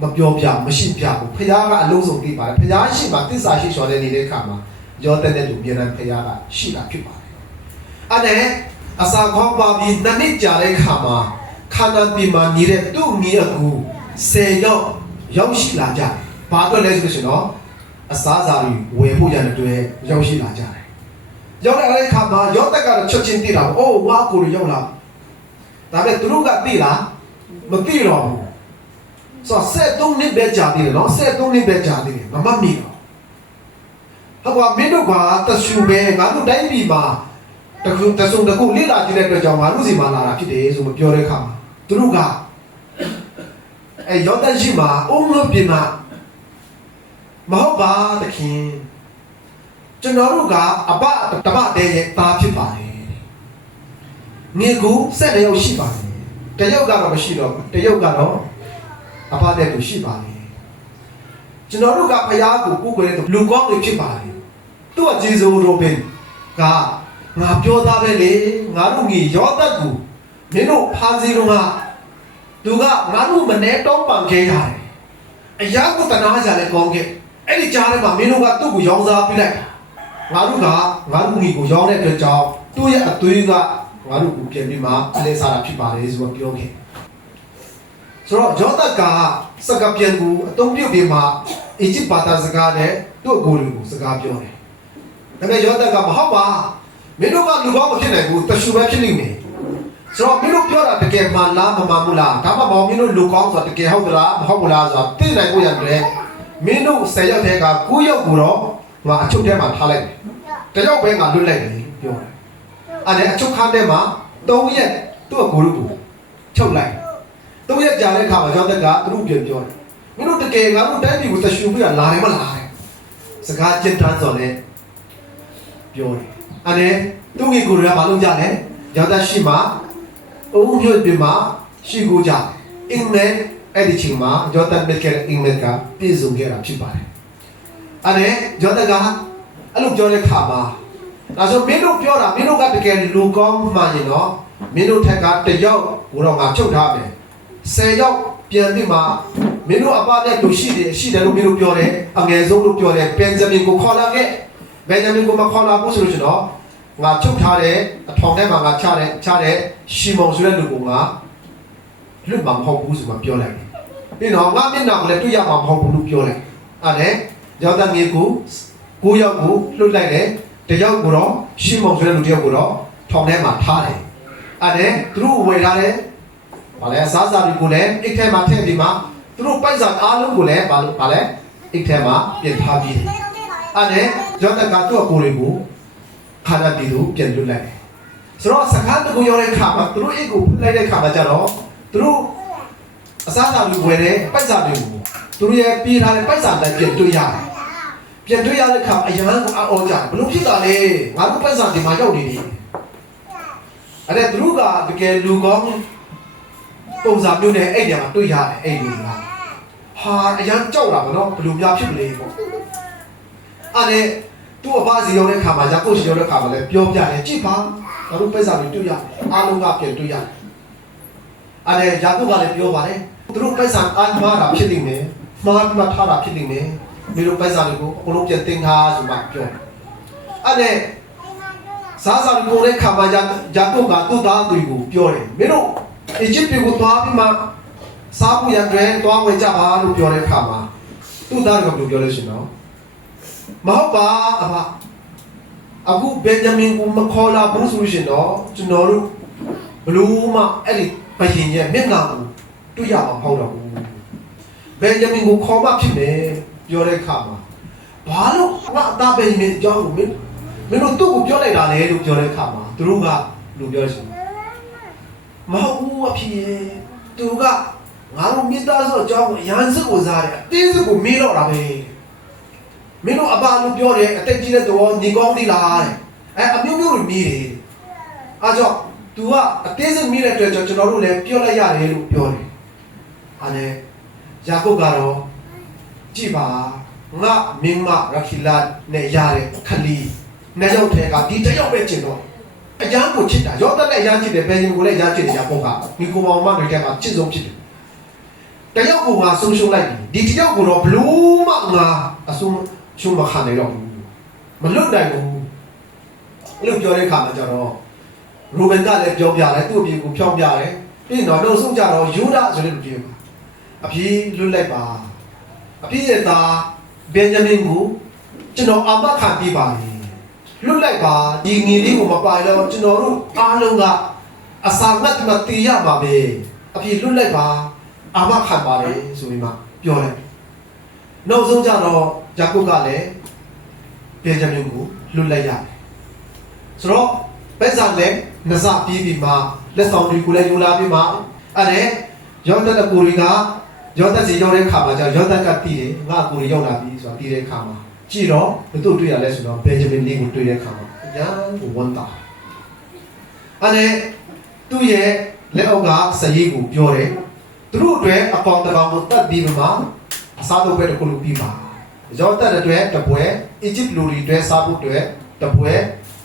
မပြောပြမရှိပြဘူးဖခင်ကအလုံးစုံသိပါတယ်ဖခင်ရှိမှသစ္စာရှိစွာနဲ့နေတဲ့အခါမှာယောသက်တဲ့လူပြန်တဲ့ဖခင်ကရှိတာဖြစ်ပါတယ်အဲ့ဒါအစာခေါင်းပါပြီးနှစ်နှစ်ကြာတဲ့အခါမှာခါနာပြည်မှာနေတဲ့သူ့မိအကူ10ယောက်ရောက်ရှိလာကြတယ်ဘာအတွက်လဲဆိုတော့အစားစာတွေဝယ်ဖို့ရတဲ့အတွက်ရောက်ရှိလာကြတယ်ရောက်လာတဲ့အခါမှာယောသက်ကတော့ချက်ချင်းသိတာအိုးငါအကူတွေရောက်လာဒါပေမဲ့သူတို့ကသိလားမသိတော့ဘူးဆိုတော့73နှစ်ပဲကြာသေးတယ်နော်73နှစ်ပဲကြာသေးတယ်မမမီတော့ဟုတ်ပါမင်းတို့ကတဆူပဲငါတို့တိုင်းပြည်မှာတဆုံတကူလိလာကြည့်တဲ့အတွက်ကြောင့်ငါတို့စီမှာလာတာဖြစ်တယ်ဆိုမပြောတဲ့အခါမှာသူတို့က ယောသရှိမှာအုံလို့ပြင်မှာမဟုတ်ပါသခင်ကျွန်တော်တို့ကအပတပတဲ့ရဲ့သားဖြစ်ပါတယ်ငယ်ကူဆက်တဲ့ရောက်ရှိပါတယ်တယောက်ကတော့မရှိတော့ဘူးတယောက်ကတော့အပတဲ့သူရှိပါတယ်ကျွန်တော်တို့ကဖယားကိုကိုယ်ကိုယ်နဲ့လူကောင်းတွေဖြစ်ပါတယ်သူကဂျေဇုရိုဘင်ကငါပြောသားပဲလေငါတို့ငီယောသကိုမင်းတို့ဖာစီတော့ကသူကငါတို့မနေတော့ပန်ခဲ့ရတယ်အရာကိုတနာကြလဲကောင်းခဲ့အဲ့ဒီကြားထဲမှာမင်းတို့ကသူ့ကိုရောင်းစားပြလိုက်ငါတို့ငီကိုရောင်းတဲ့အတွက်ကြောင့်သူ့ရဲ့အသွေးကငါတို့ကိုပြန်ပြီးမှအလဲစားတာဖြစ်ပါတယ်ဆိုတော့ပြောခဲ့ဆိုတော့ယောသကစကားပြန်ကိုအသုံးပြုပြီးမှအီဂျစ်ဘာသာစကားနဲ့သူ့အကိုတွေကိုစကားပြောတယ်ဒါပေမဲ့ယောသကမဟုတ်ပါမင်းတို့ကလူကောင်းမဖြစ်နိုင်ဘူးတ िश ူပဲဖြစ်နေတယ်ဆိုတော့မင်းတို့ပြောတာတကယ်မှန်လားမမှန်ဘူးလားဒါမှမဟုတ်မင်းတို့လူကောင်းဆိုတာတကယ်ဟုတ်သလားမဟုတ်ဘူးလားဆိုတာသိနိုင်ဖို့ရတယ်မင်းတို့10ရောက်တဲ့က9ရောက်ကိုတော့ငါအချုပ်ထဲမှာထားလိုက်တယ်တယောက်ပဲငါလွတ်လိုက်တယ်ပြောတယ်အဲ့ဒါအချုပ်ခန်းထဲမှာ3ရက်သူ့အကိုတို့ကိုချုပ်လိုက်3ရက်ကြာတဲ့အခါမှာယောသက်ကသူတို့ပြန်ပြောတယ်မင်းတို့တကယ်ငါတို့တိုင်းပြည်ကိုတ िश ူပြီးလာတယ်မလားစကားကျင့်တန်းစော်နဲ့ပြောတယ်အဲ့ဒါသူ့ကိုကိုရဘာလုပ်ကြလဲယောသရှိမှာအုံမျိုးပြမှာရှိကိုကြအင်မဲအဲ့ဒီချိန်မှာယောသဘက်ကအင်မဲကပြည့်စုံခဲ့တာဖြစ်ပါတယ်အဲ့ဒါယောသကအဲ့လိုပြောတဲ့ခါမှာဒါဆိုမင်းတို့ပြောတာမင်းတို့ကတကယ်လူကောင်းမှရင်တော့မင်းတို့ထက်ကတယောက်ကိုတော့ငါချုပ်ထားမယ်10ယောက်ပြန်ပြီးမှမင်းတို့အပနဲ့တူရှိတယ်လို့မင်းတို့ပြောတယ်အငယ်ဆုံးလို့ပြောတယ်ဘင်ဂျမင်ကိုခေါ်လာခဲ့ဘင်ဂျမင်ကိုမခေါ်လာဘူးဆိုလို့ရှိတော့ငါချုပ်ထားတဲ့အထောင်ထဲမှာငါချတဲ့ရှီမုံဆိုတဲ့လူကငါလွတ်မှာမဟုတ်ဘူးဆိုမှပြောလိုက်တယ်ပြီးတော့ငါမျက်နှာကိုလည်းတွေ့ရမှာမဟုတ်ဘူးလို့ပြောလိုက်အဲ့ဒါယောသငယ်ကို9ယောက်ကိုလွတ်လိုက်တယ်တယောက်ကိုတော့ရှီမုံဆိုတဲ့လူတယောက်ကိုတော့ထောင်ထဲမှာထားတယ်အဲ့ဒါသူတို့ဝယ်ထားတယ်ဘာလဲအစားအစာတွေကိုလည်းအိတ်ထဲမှာထည့်ပြီးမှသူတို့ပိုက်ဆံအားလုံးကိုလည်းဘာလဲအိတ်ထဲမှာပြင်ထားပြီးတယ်အဲ့ဒါယောသကသူ့အကိုတွေကိုခါရတီတို့ပြန်လွတ်လိုက်တယ်ဆိုတော့စကားတကူရောက်တဲ့ခါမှာသူတို့အိတ်ကိုလိုက်တဲ့ခါမှာကျတော့သူတို့အစားအစာတွေဝယ်တယ်ပိုက်ဆံတွေကိုသူတို့ရဲ့ပြေးထားတဲ့ပိုက်ဆံတိုင်းပြန်တွေ့ရတယ်ပြန်တွေ့ရတဲ့ခါအရန်ကိုအော်ကြဘလို့ဖြစ်တာလဲငါတို့ပိုက်ဆံဒီမှာရောက်နေတယ်အဲ့ဒါသူတို့ကတကယ်လူကောင်းပုံစံမျိုးနဲ့အဲ့ဒီမှာတွေ့ရတယ်အဲ့ဒီကဟာအရန်ကြောက်တာပေါ့နော်ဘလို့များဖြစ်မလဲပေါ့အဲ့ဒါသူ့အဖစီရောက်တဲ့ခါမှာယာကုပ်စီရောက်တဲ့ခါမှာလည်းပြောပြတယ်ကြည့်ပါငါတို့ပိုက်ဆံတွေတွေ့ရတယ်အားလုံးကပြန်တွေ့ရတယ်အဲ့ဒါယာကုပ်ကလည်းပြောပါတယ်သူတို့ပိုက်ဆံအားမှားတာဖြစ်နေတယ်မှားပြီးမှထားတာဖြစ်နေတယ်မင်းတို့ပိုက်ဆံတွေကိုအကုန်လုံးပြန်တင်ထားဆိုမှပြောအဲ့ဒါစားစာကိုလည်းခါမှာယာကုပ်ကသူ့သားတွေကိုပြောတယ်မင်းတို့အီဂျစ်ပြည်ကိုသွားပြီးမှစားဖို့ရတဲ့သွားဝင်ကြပါလို့ပြောတဲ့ခါမှာသူ့သားတွေကပြောလို့ရှိရင်တော့မဟုတ်ပါအဖအခုဘင်ဂျမင်ကိုမခေါ်လာဘူးဆိုလို့ရှိရင်တော့ကျွန်တော်တို့ဘလို့မှအဲ့ဒီဘယင်ရဲ့မျက်နှာကိုတွေ့ရမှာမဟုတ်တော့ဘူးဘင်ဂျမင်ကိုခေါ်မှဖြစ်မယ်ပြောတဲ့ခါမှာဘာလို့ငါအသားဘင်ဂျမင်အကြောင်းကိုမင်းတို့သူ့ကိုပြောလိုက်တာလေလို့ပြောတဲ့ခါမှာသူတို့ကလူပြောရှင်မဟုတ်ဘူးအဖြစ်သူကငါတို့မိသားစုအကြောင်းကိုရန်စစ်ကိုစားတယ်အသေးစစ်ကိုမေးတော့တာပဲမင်းတို့အပါလို့ပြောတယ်အသက်ကြီးတဲ့တော်ညီကောင်းသေးလားတဲ့အမျိုးမျိုးတွေမေးတယ်အားကြောင့် तू ကအသေးစိတ်မေးတဲ့အတွက်ကျွန်တော်တို့လည်းပြောလိုက်ရတယ်လို့ပြောတယ်အားနဲ့ယာကုပ်ကတော့ကြည့်ပါငါမင်းမရခိလာနဲ့ရတဲ့ခလီနှစ်ယောက်တည်းကဒီတစ်ယောက်ပဲကျင်တော့အရန်ကိုချစ်တာယောသနဲ့အရန်ချစ်တယ်ဘယ်ရင်ကိုလည်းရချစ်တယ်ယာကုပ်ကဒီကိုမောင်မတွေကချစ်ဆုံးဖြစ်တယ်တယောက်ကိုငါဆုံးရှုံးလိုက်ပြီဒီတစ်ယောက်ကိုတော့ဘလို့မှငါအဆုံးရှုံးမခံနိုင်တော့ဘူးမလွတ်နိုင်ဘူးလို့ပြောတဲ့အခါမှာကျတော့ရိုဘင်ကလည်းပြောပြတယ်သူ့အပြေကိုဖြောင်းပြတယ်ပြီးတော့နောက်ဆုံးကျတော့ယူဒဆိုတဲ့လူကြီးအပြေလွတ်လိုက်ပါအပြေရဲ့သားဘင်ဂျမင်ကိုကျွန်တော်အာမခံပြပါမယ်လွတ်လိုက်ပါဒီငီလေးကိုမပိုင်တော့ကျွန်တော်တို့အားလုံးကအစာငတ်မတေးရပါပဲအပြေလွတ်လိုက်ပါအာမခံပါလေဆိုပြီးမှပြောလိုက်နောက်ဆုံးကျတော့ယာကုပ်ကလည်းဘင်ဂျမင်ကိုလွတ်လိုက်ရတယ်ဆိုတော့ပဲဇာလည်းနဇပြေးပြီးမှလက်ဆောင်တွေကိုလည်းယူလာပြီးမှအဲ့ဒါယောသတဲ့ကိုရီက ယောသစီရောက်တဲ့ခါမှာကျယောသကတည်တယ်ငါကိုယ်ရောက်လာပြီဆိုတာတည်တဲ့ခါမှာကြည့်တော့ဘယ်သူတွေ့ရလဲဆိုတော့ဘယ်ဂျမင်လေးကိုတွေ့တဲ့ခါမှာအညာကိုဝန်တာအဲ့ဒါသူ့ရဲ့လက်အောက်ကစရေးကိုပြောတယ်သူတို့အတွက်အကောင်တကောင်ကိုတတ်ပြီးမှအစားလုပ်ပဲတစ်ခုလုပ်ပြီးပါယောသအတွက်တပွဲအီဂျစ်လူတွေအတွက်စားဖို့အတွက်တပွဲ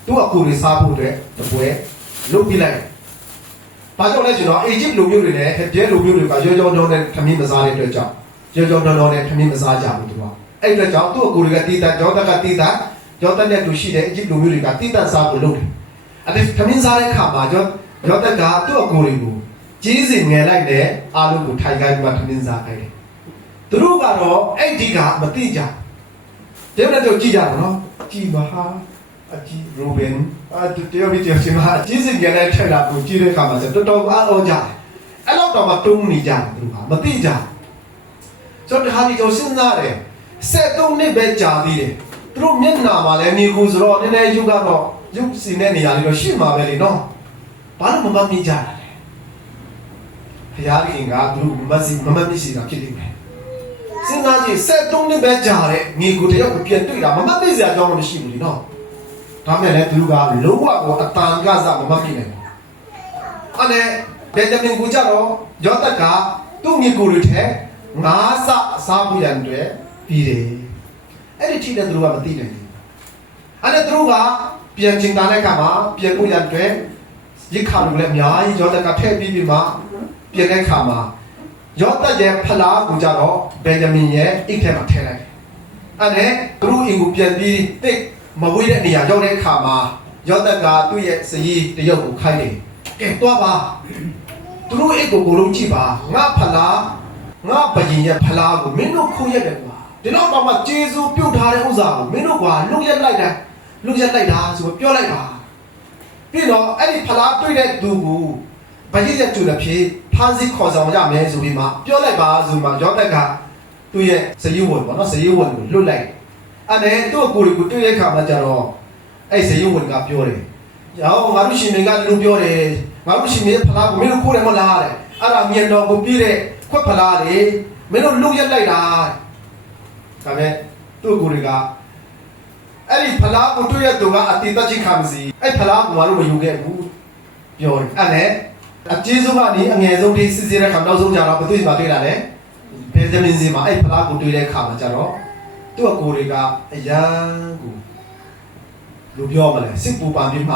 သူ့အကူတွေစားဖို့အတွက်တပွဲလုပ်ပြီးလိုက်ဘာကြောင့်လဲဆိုတော့အီဂျစ်လူမျိုးတွေနဲ့ကျဲလူမျိုးတွေကရောကြောနဲ့ခမင်းမစားတဲ့အတွက်ကြောင့်ရောကြောနဲ့ခမင်းမစားကြဘူးသူကအဲ့အတွက်ကြောင့်သူ့အကူတွေကတီးတန်ယောသကတီးတန်ယောသနဲ့တူရှိတဲ့အီဂျစ်လူမျိုးတွေကတီးတန်စားဖို့လုပ်တယ်အဲ့ဒီခမင်းစားတဲ့ခါမှာယောသကသူ့အကူတွေကိုကြီးစင်ငယ်လိုက်တဲ့အားလုံးကိုထိုင်ခိုင်းမှခမင်းစားခိုင်းတယ်သူတို့ကတော့အဲ့ဒီကမသိကြတယ်တဲ့တော့ကြည့်ကြတော့နော်ကြည်ပါဟာအကြီးရိုဘင်တယောက်ပြီးတယောက်ချင်းမှာကြီးစင်ကြတဲ့ထက်လာကိုကြည့်တဲ့အခါမှာကျတော်တော်အားအောင်ကြတယ်အဲ့လောက်တော့မတုံးနေကြတယ်သူကမသိကြဆိုတော့ဟာဒီကိုစဉ်းစားတယ်73နှစ်ပဲကြာသေးတယ်သူတို့မျက်နှာမှာလည်းနေကိုဆိုတော့နည်းနည်းယူကတော့ယူစီတဲ့နေရာလေးတော့ရှိမှာပဲလေနော်ဘာလို့မမမြင်ကြလဲဘုရားခင်ကသူတို့မမမြင်စီတာဖြစ်နေတယ်စဉ်းစားကြည့်73နှစ်ပဲကြာတဲ့နေကိုတယောက်ကိုပြန်တွေ့တာမမသိစရာအကြောင်းမရှိဘူးလေနော်ဒါမဲ့လည်းသူကလုံးဝကိုအတန်ကစားမမဖြစ်နိုင်ဘူးအဲ့ဘယ်တမင်ကိုကြတော့ယောသကသူ့မိကိုတွေထဲငါးစစားဖို့ရန်တွေပြီးတယ်အဲ့ဒီထိတဲ့သူကမသိနိုင်ဘူးအဲ့သူကပြန်ချင်တာတဲ့ခါမှာပြန်ဖို့ရန်တွေရိခါလူလည်းအများကြီးယောသကထည့်ပြီးမှပြန်တဲ့ခါမှာယောသရဲ့ဖလားကိုကြတော့ဘင်ဂျမင်ရဲ့အိတ်ထဲမှာထည့်လိုက်တယ်အဲ့သူ့အင်ကိုပြန်ပြီးတိတ်မဝေးတဲ့နေရာရောက်တဲ့အခါမှာယောသကသူ့ရဲ့စရီးတရုပ်ကိုခိုင်းတယ်ကဲသွားပါသူတို့အိတ်ကိုကိုလုံးကြည့်ပါငါဖလားငါဘယင်ရဲ့ဖလားကိုမင်းတို့ခိုးရတယ်ကွာဒီတော့မှကျေးဇူးပြုတ်ထားတဲ့ဥစ္စာကိုမင်းတို့ကွာလုရက်လိုက်တာဆိုပြောလိုက်ပါပြီးတော့အဲ့ဒီဖလားတွေ့တဲ့သူကိုဘယင်ရဲ့ကျူတဲ့ဖြေဖမ်းဆီးခေါ်ဆောင်ရမယ်ဆိုပြီးမှပြောလိုက်ပါဆိုမှယောသကသူ့ရဲ့စရီးဝင်ပေါ့နော်စရီးဝင်ကိုလွတ်လိုက်အဲ့ဒါသူ့ကိုယ်ကိုတွေ့တဲ့အခါမှာကျတော့အဲ့စရီးဝင်ကပြောတယ်ရောငါတို့ရှင်တွေကလည်းပြောတယ်ငါတို့ရှင်ရဲ့ဖလားကိုမင်းတို့ခိုးတယ်မလားတဲ့အဲ့ဒါမြန်တော်ကိုပြီးတဲ့ခွက်ဖလားလေမင်းတို့လုရက်လိုက်တာဒါပေမဲ့သူ့ကိုယ်ကအဲ့ဒီဖလားကိုတွေ့ရသူကအတိတ်ချင်းခံစီအဲ့ဖလားကိုငါတို့မယူခဲ့ဘူးပြောတယ်အဲ့ဒါအကျေးဆုံးကနေအငယ်ဆုံးဒီစစ်စစ်တဲ့ခါနောက်ဆုံးကြတော့ဘယ်သူမှတွေ့တာလဲဘယ်ဇမင်စီမှာအဲ့ဖလားကိုတွေ့တဲ့ခါမှာကျတော့သူ့အကိုတွေကအရန်ကိုလူပြောမလဲစစ်ပူပန်ပြီးမှ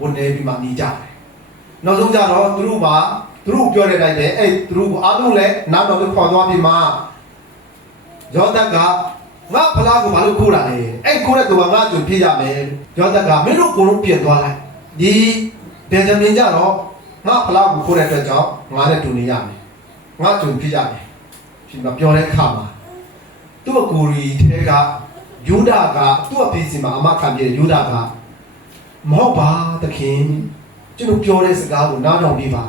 ဝန်နေပြီးမှနေကြတယ်နောက်ဆုံးကြတော့သူတို့ပြောတဲ့အတိုင်းပဲအဲ့သူတို့အားလုံးလည်းနောက်တော့ခေါ်သွားပြီးမှယောသကငါဖလားကိုဘာလို့ခိုးတာလဲအဲ့ခိုးတဲ့သူကငါ့ကြုံဖြစ်ရမယ်ယောသကမင်းတို့ကိုယ်လုံးပြင်သွားလိုက်ဒီဘယ်ဇမင်ကြတော့ငါဖလားကိုခိုးတဲ့အတွက်ကြောင့်ငါနဲ့တူနေရမယ်ငါကြုံဖြစ်ရမယ်ဒီမှာပြောတဲ့အခါမှာသူ့အကူရီထဲကယူဒာကသူ့အဖေစီမှာအမခံပြတဲ့ယူဒာကမဟုတ်ပါသခင်ကျွန်တော်ပြောတဲ့စကားကိုနားထောင်ပြီးပါ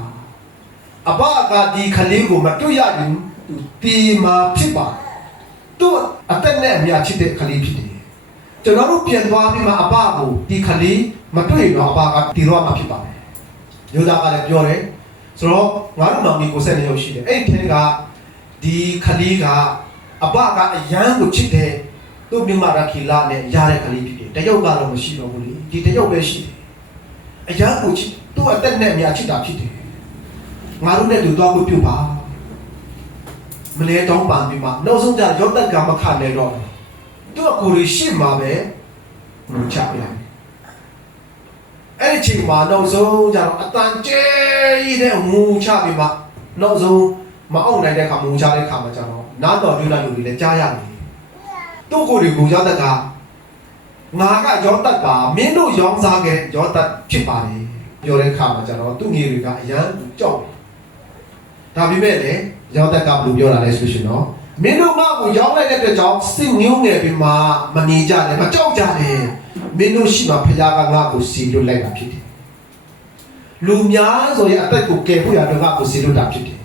အဘကဒီခလေးကိုမတွေ့ရရင်ဒီမှာဖြစ်ပါသူ့အသက်နဲ့အမြချစ်တဲ့ခလေးဖြစ်တယ်ကျွန်တော်တို့ပြန်သွားပြီးမှအဘကိုဒီခလေးမတွေ့ရင်တော့အဘကတည်တော့မှာဖြစ်ပါတယ်ယူဒာကလည်းပြောတယ်ဆိုတော့ငါတို့မောင်ကြီးကိုဆက်နေရောက်ရှိတယ်အဲ့ဒီထဲကဒီခလေးကအဘကအရန်ကိုချစ်တယ်သူ့မြမရခီလာနဲ့ရတဲ့ကလေးဖြစ်တယ်တရုတ်ကတော့မရှိတော့ဘူးလေဒီတရုတ်ပဲရှိတယ်အရန်ကိုချစ်သူ့အသက်နဲ့အများချစ်တာဖြစ်တယ်ငါတို့နဲ့တူသွားဖို့ပြုပါမလဲတောင်းပန်ပြီးမှနောက်ဆုံးကျရောသက်ကမခံနိုင်တော့သူ့အကိုကြီးရှစ်မှာပဲငိုချပြတယ်အဲ့ဒီချိန်မှာနောက်ဆုံးကျတော့အတန်ကျဲရတဲ့ငိုချပြီးမှနောက်ဆုံးမအောင်နိုင်တဲ့ခါငိုချတဲ့ခါမှာကျတော့နားတော်ပြုလာလူတွေလည်းကြားရတယ်သူ့ကိုယ်တွေကိုယောသက်ကငါကယောသက်ပါမင်းတို့ရောင်းစားခဲ့ယောသက်ဖြစ်ပါလေပြောတဲ့ခါမှာကျတော့သူ့ငယ်တွေကအရန်ကြောက်တယ်ဒါပေမဲ့လည်းယောသက်ကဘယ်လိုပြောတာလဲဆိုရှင်တော့မင်းတို့ငါ့ကိုရောင်းလိုက်တဲ့အတွက်ကြောင့်စစ်ငုံငယ်ပြီးမှမနေကြနဲ့မကြောက်ကြနဲ့မင်းတို့ရှိမှဖခင်ကငါ့ကိုစီလွတ်လိုက်တာဖြစ်တယ်လူများဆိုရင်အသက်ကိုကယ်ဖို့ရတော့ငါ့ကိုစီလွတ်တာဖြစ်တယ်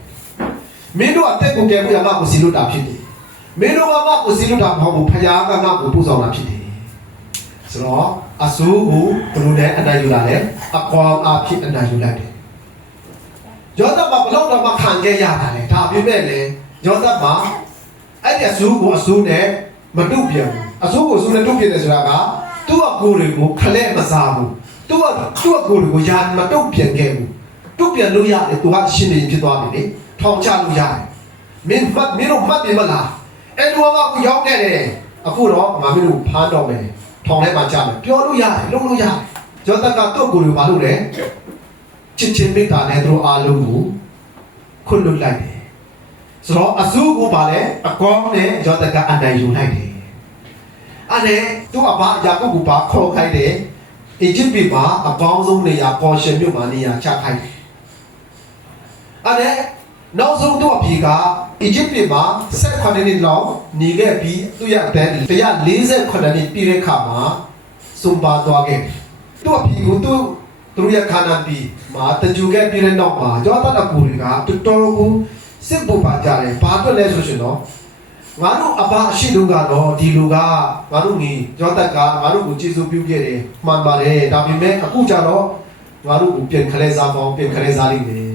မင်းတို့အသက်ကိုကယ်ဖို့ရငါ့ကိုစီလွတ်တာဖြစ်တယ်မင်းတို့ကငါ့ကိုစီလွတ်တာမဟုတ်ဘူးဖခင်ကငါ့ကိုပို့ဆောင်တာဖြစ်တယ်ဆိုတော့အဆိုးကိုဘယ်လိုလဲအနိုင်ယူလာလဲအကောင်အဖြစ်အနိုင်ယူလိုက်တယ်ယောသကဘလောက်တော့မခံခဲ့ရတာလေဒါပေမဲ့လေ ယောသမှာအဲ့ဒီအဆိုးကိုအဆိုးနဲ့မတုတ်ပြန်အဆိုးကိုအဆိုးနဲ့တုတ်ပြန်တယ်ဆိုတာကသူ့အကိုတွေကိုခလဲမစားဘူးသူ့အကိုတွေကိုယာမတုတ်ပြန်ခဲ့ဘူးတုတ်ပြန်လို့ရတယ်သူကရှင်းနေဖြစ်သွားပြီလေထောင်ချလို့ရတယ်မင်းတို့မှတ်ပြင်မလားအဲ့လိုကကိုရောက်ခဲ့တယ်အခုတော့ငါမင်းတို့ဖမ်းတော့မယ်ထောင်ထဲမှာကြားမယ်ပြောလို့ရတယ်လုပ်လို့ရတယ်ယောသကသူ့ကိုယ်ကိုဘာလုပ်လဲချစ်ချင်းမိတာနဲ့တို့အားလုံးကိုခွတ်လွတ်လိုက်တယ်ဆိုတော့အဆိုးကိုပါလဲအကောင်းနဲ့ယောသကအနိုင်ယူလိုက်တယ်အဲ့ဒါသူ့အဘယာကုပ်ကိုပါခေါ်ခိုင်းတယ်အီဂျစ်ပြည်မှာအကောင်းဆုံးနေရာပေါ်ရှင်မြို့မှာနေရာချခိုင်းတယ်အဲ့ဒါနောက်ဆုံးသူ့အဖေကအီဂျစ်ပြည်မှာ18နှစ်လောက်နေခဲ့ပြီးသူ့ရဲ့အသက်148နှစ်ပြည့်တဲ့အခါမှာဆုံးပါသွားခဲ့သူ့အဖေကိုသူရဲ့ခန္ဓာပြီးမှာတကြူခဲ့ပြည့်တဲ့နောက်မှာယောသအကူတွေကတော်တော်ကိုစစ်ဖို့ပါကြတယ်ဘာအတွက်လဲဆိုရှင်တော့ငါတို့အဘရှိလူကတော့ဒီလူကငါတို့ညီယောသကငါတို့ကိုကျေးဇူးပြုခဲ့တယ်မှန်ပါတယ်ဒါပေမဲ့အခုကျတော့ငါတို့ကိုပြန်ခလဲစားပေါင်းပြန်ခလဲစားလိမ့်မယ်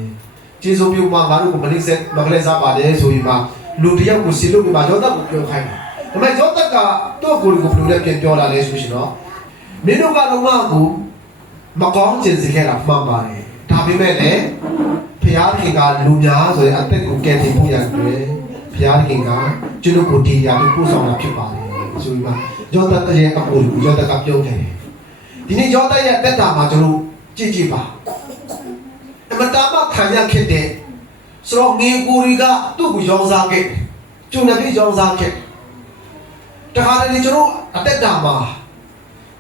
ကျေးဇူးပြုမှငါတို့ကိုမလိမ့်ဆက်မခလဲစားပါတယ်ဆိုရင်မှလူတယောက်ကိုစီလို့ပြပါယောသကိုပြောခိုင်းတယ်ဒါပေမဲ့ယောသကသူ့ကိုယ်ကိုဘယ်လိုလဲပြန်ပြောလာလဲဆိုရှင်တော့မင်းတို့ကလုံးဝကိုမကောင်းကျင်စေခဲ့တာမှန်ပါတယ်ဒါပေမဲ့လည်းဘုရားခင်ကလူများဆိုရင်အသက်ကိုကယ်တင်ဖို့ရတယ်ဘုရားခင်ကကျွန်တော်ကိုဒီရာကိုပို့ဆောင်တာဖြစ်ပါတယ်ဆိုပြီးမှယောသရဲ့အပေါ်ကိုယောသကပြောခဲ့တယ်ဒီနေ့ယောသရဲ့တက်တာမှာကျွန်တော်ကြည့်ပါအမတားမခံရခဲ့တဲ့ဆိုတော့ငေကိုရီကသူ့ကိုရောင်းစားခဲ့ကျွန်တော်ပြီးရောင်းစားခဲ့တခါတည်းကျွန်တော်အတက်တာမှာ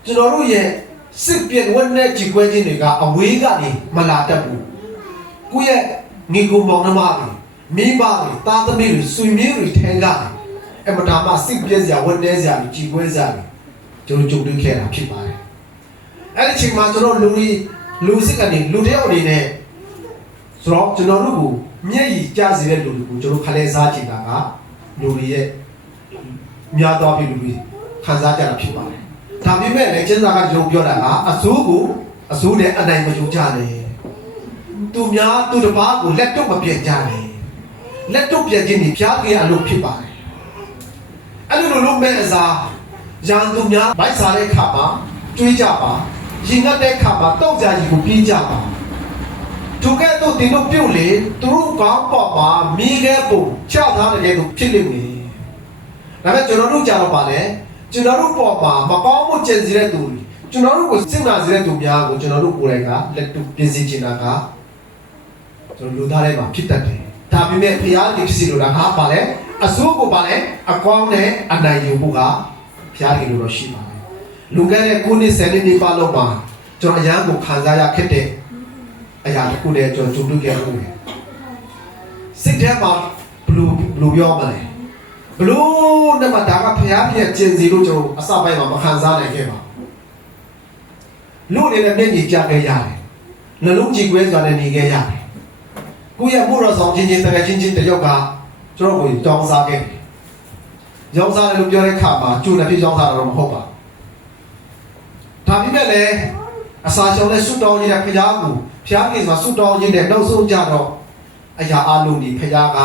ကျွန်တော်တို့ရဲ့စစ်ပြင်းဝန်းနဲ့ကြည်ကွဲခြင်းတွေကအဝေးကနေမလာတတ်ဘူးကိုယ့်ရဲ့ငေကိုမောင်နှမတွေမိဘတွေတာသမီးတွေဆွေမျိုးတွေထဲကအမတားမစစ်ပြင်းစရာဝန်းနေစရာကြည်ကွဲစရာကျွန်တော်ကြုံတွေ့ခဲ့တာဖြစ်ပါတယ်အဲ့ဒီချိန်မှာကျွန်တော်လူစစ်ကနေလူတယောက်အနေနဲ့ဆိုတော့ကျွန်တော်တို့ကိုမျက်ရည်ကျစေတဲ့လူတွေကိုကျွန်တော်ခလဲစားကြည့်တာကလူတွေရဲ့များသောပြည်လူတွေခံစားကြတာဖြစ်ပါတယ်ဒါပေမဲ့လည်းကျင်းစာကကျွန်တော်ပြောတာကအစိုးနဲ့အနိုင်မယူကြနဲ့သူများသူတစ်ပါးကိုလက်တော့မပြတ်ကြနဲ့လက်တော့ပြတ်ခြင်းนี่ဖျားကြရလို့ဖြစ်ပါတယ်အဲ့လိုလုပ်မဲ့အစားရန်သူများဗိုက်စားတဲ့ခါမှာတွေးကြပါရင်ငတ်တဲ့ခါမှာတောက်ကြကြီးကိုပြေးကြပါသူကဲ့သို့တင်တို့ပြုတ်လေသူတို့ကောင်းပေါ်မှာမိခဲ့ပုံချထားတဲ့လူဖြစ်လိမ့်မယ်ဒါပေမဲ့ကျွန်တော်တို့ကြတော့ပါလေကျွန်တော်တို့ပေါ်မှာမကောင်းမှုကျင်စီတဲ့သူကျွန်တော်တို့ကိုစစ်နာစေတဲ့သူများကိုကျွန်တော်တို့ကိုယ်တိုင်ကလက်တူပြင်ဆင်ချင်တာကကျွန်တော်လူသားတွေမှာဖြစ်တတ်တယ်ဒါပေမဲ့ဘုရားကြီးဖြစ်စီလို့တာဟာပါလေအစိုးကိုပါလေအကောင်းနဲ့အနိုင်ယူဖို့ကဘုရားကြီးလိုတော့ရှိပါတယ်လူကတဲ့9နှစ်10နှစ်ဒီပါလို့ပါကျွန်တော်အရန်ကိုခံစားရခက်တဲ့အရာတစ်ခုနဲ့ကျွန်တော်ကြုံတွေ့ခဲ့လို့စိတ်ထဲမှာဘလူပြောမလဲဘလို့နဲ့မှဒါကဖျားပြည့်ကျင်စီလို့ကျွန်တော်အစပိုင်းမှာမခံစားနိုင်ခဲ့ပါလို့နေတဲ့မျက်ညီကြခဲ့ရတယ်နှလုံးကြည်ကွဲစွာနဲ့နေခဲ့ရတယ်ကိုယ့်ရဲ့မှုတော်ဆောင်ချင်းတကယ်ချင်းတယောက်ကကျွန်တော်ကိုတောင်းစားခဲ့တယ်ရောင်းစားတယ်လို့ပြောတဲ့အခါမှာကျိုးနဲ့ပြရောင်းစားတာတော့မဟုတ်ပါဒါပေမဲ့လည်းအစာရှောင်နဲ့ဆွတောင်းနေတဲ့ဖျားကိုဖျားကြီးဆိုတာဆွတောင်းခြင်းနဲ့နောက်ဆုံးကြတော့အရာအလုံးဒီဖျားက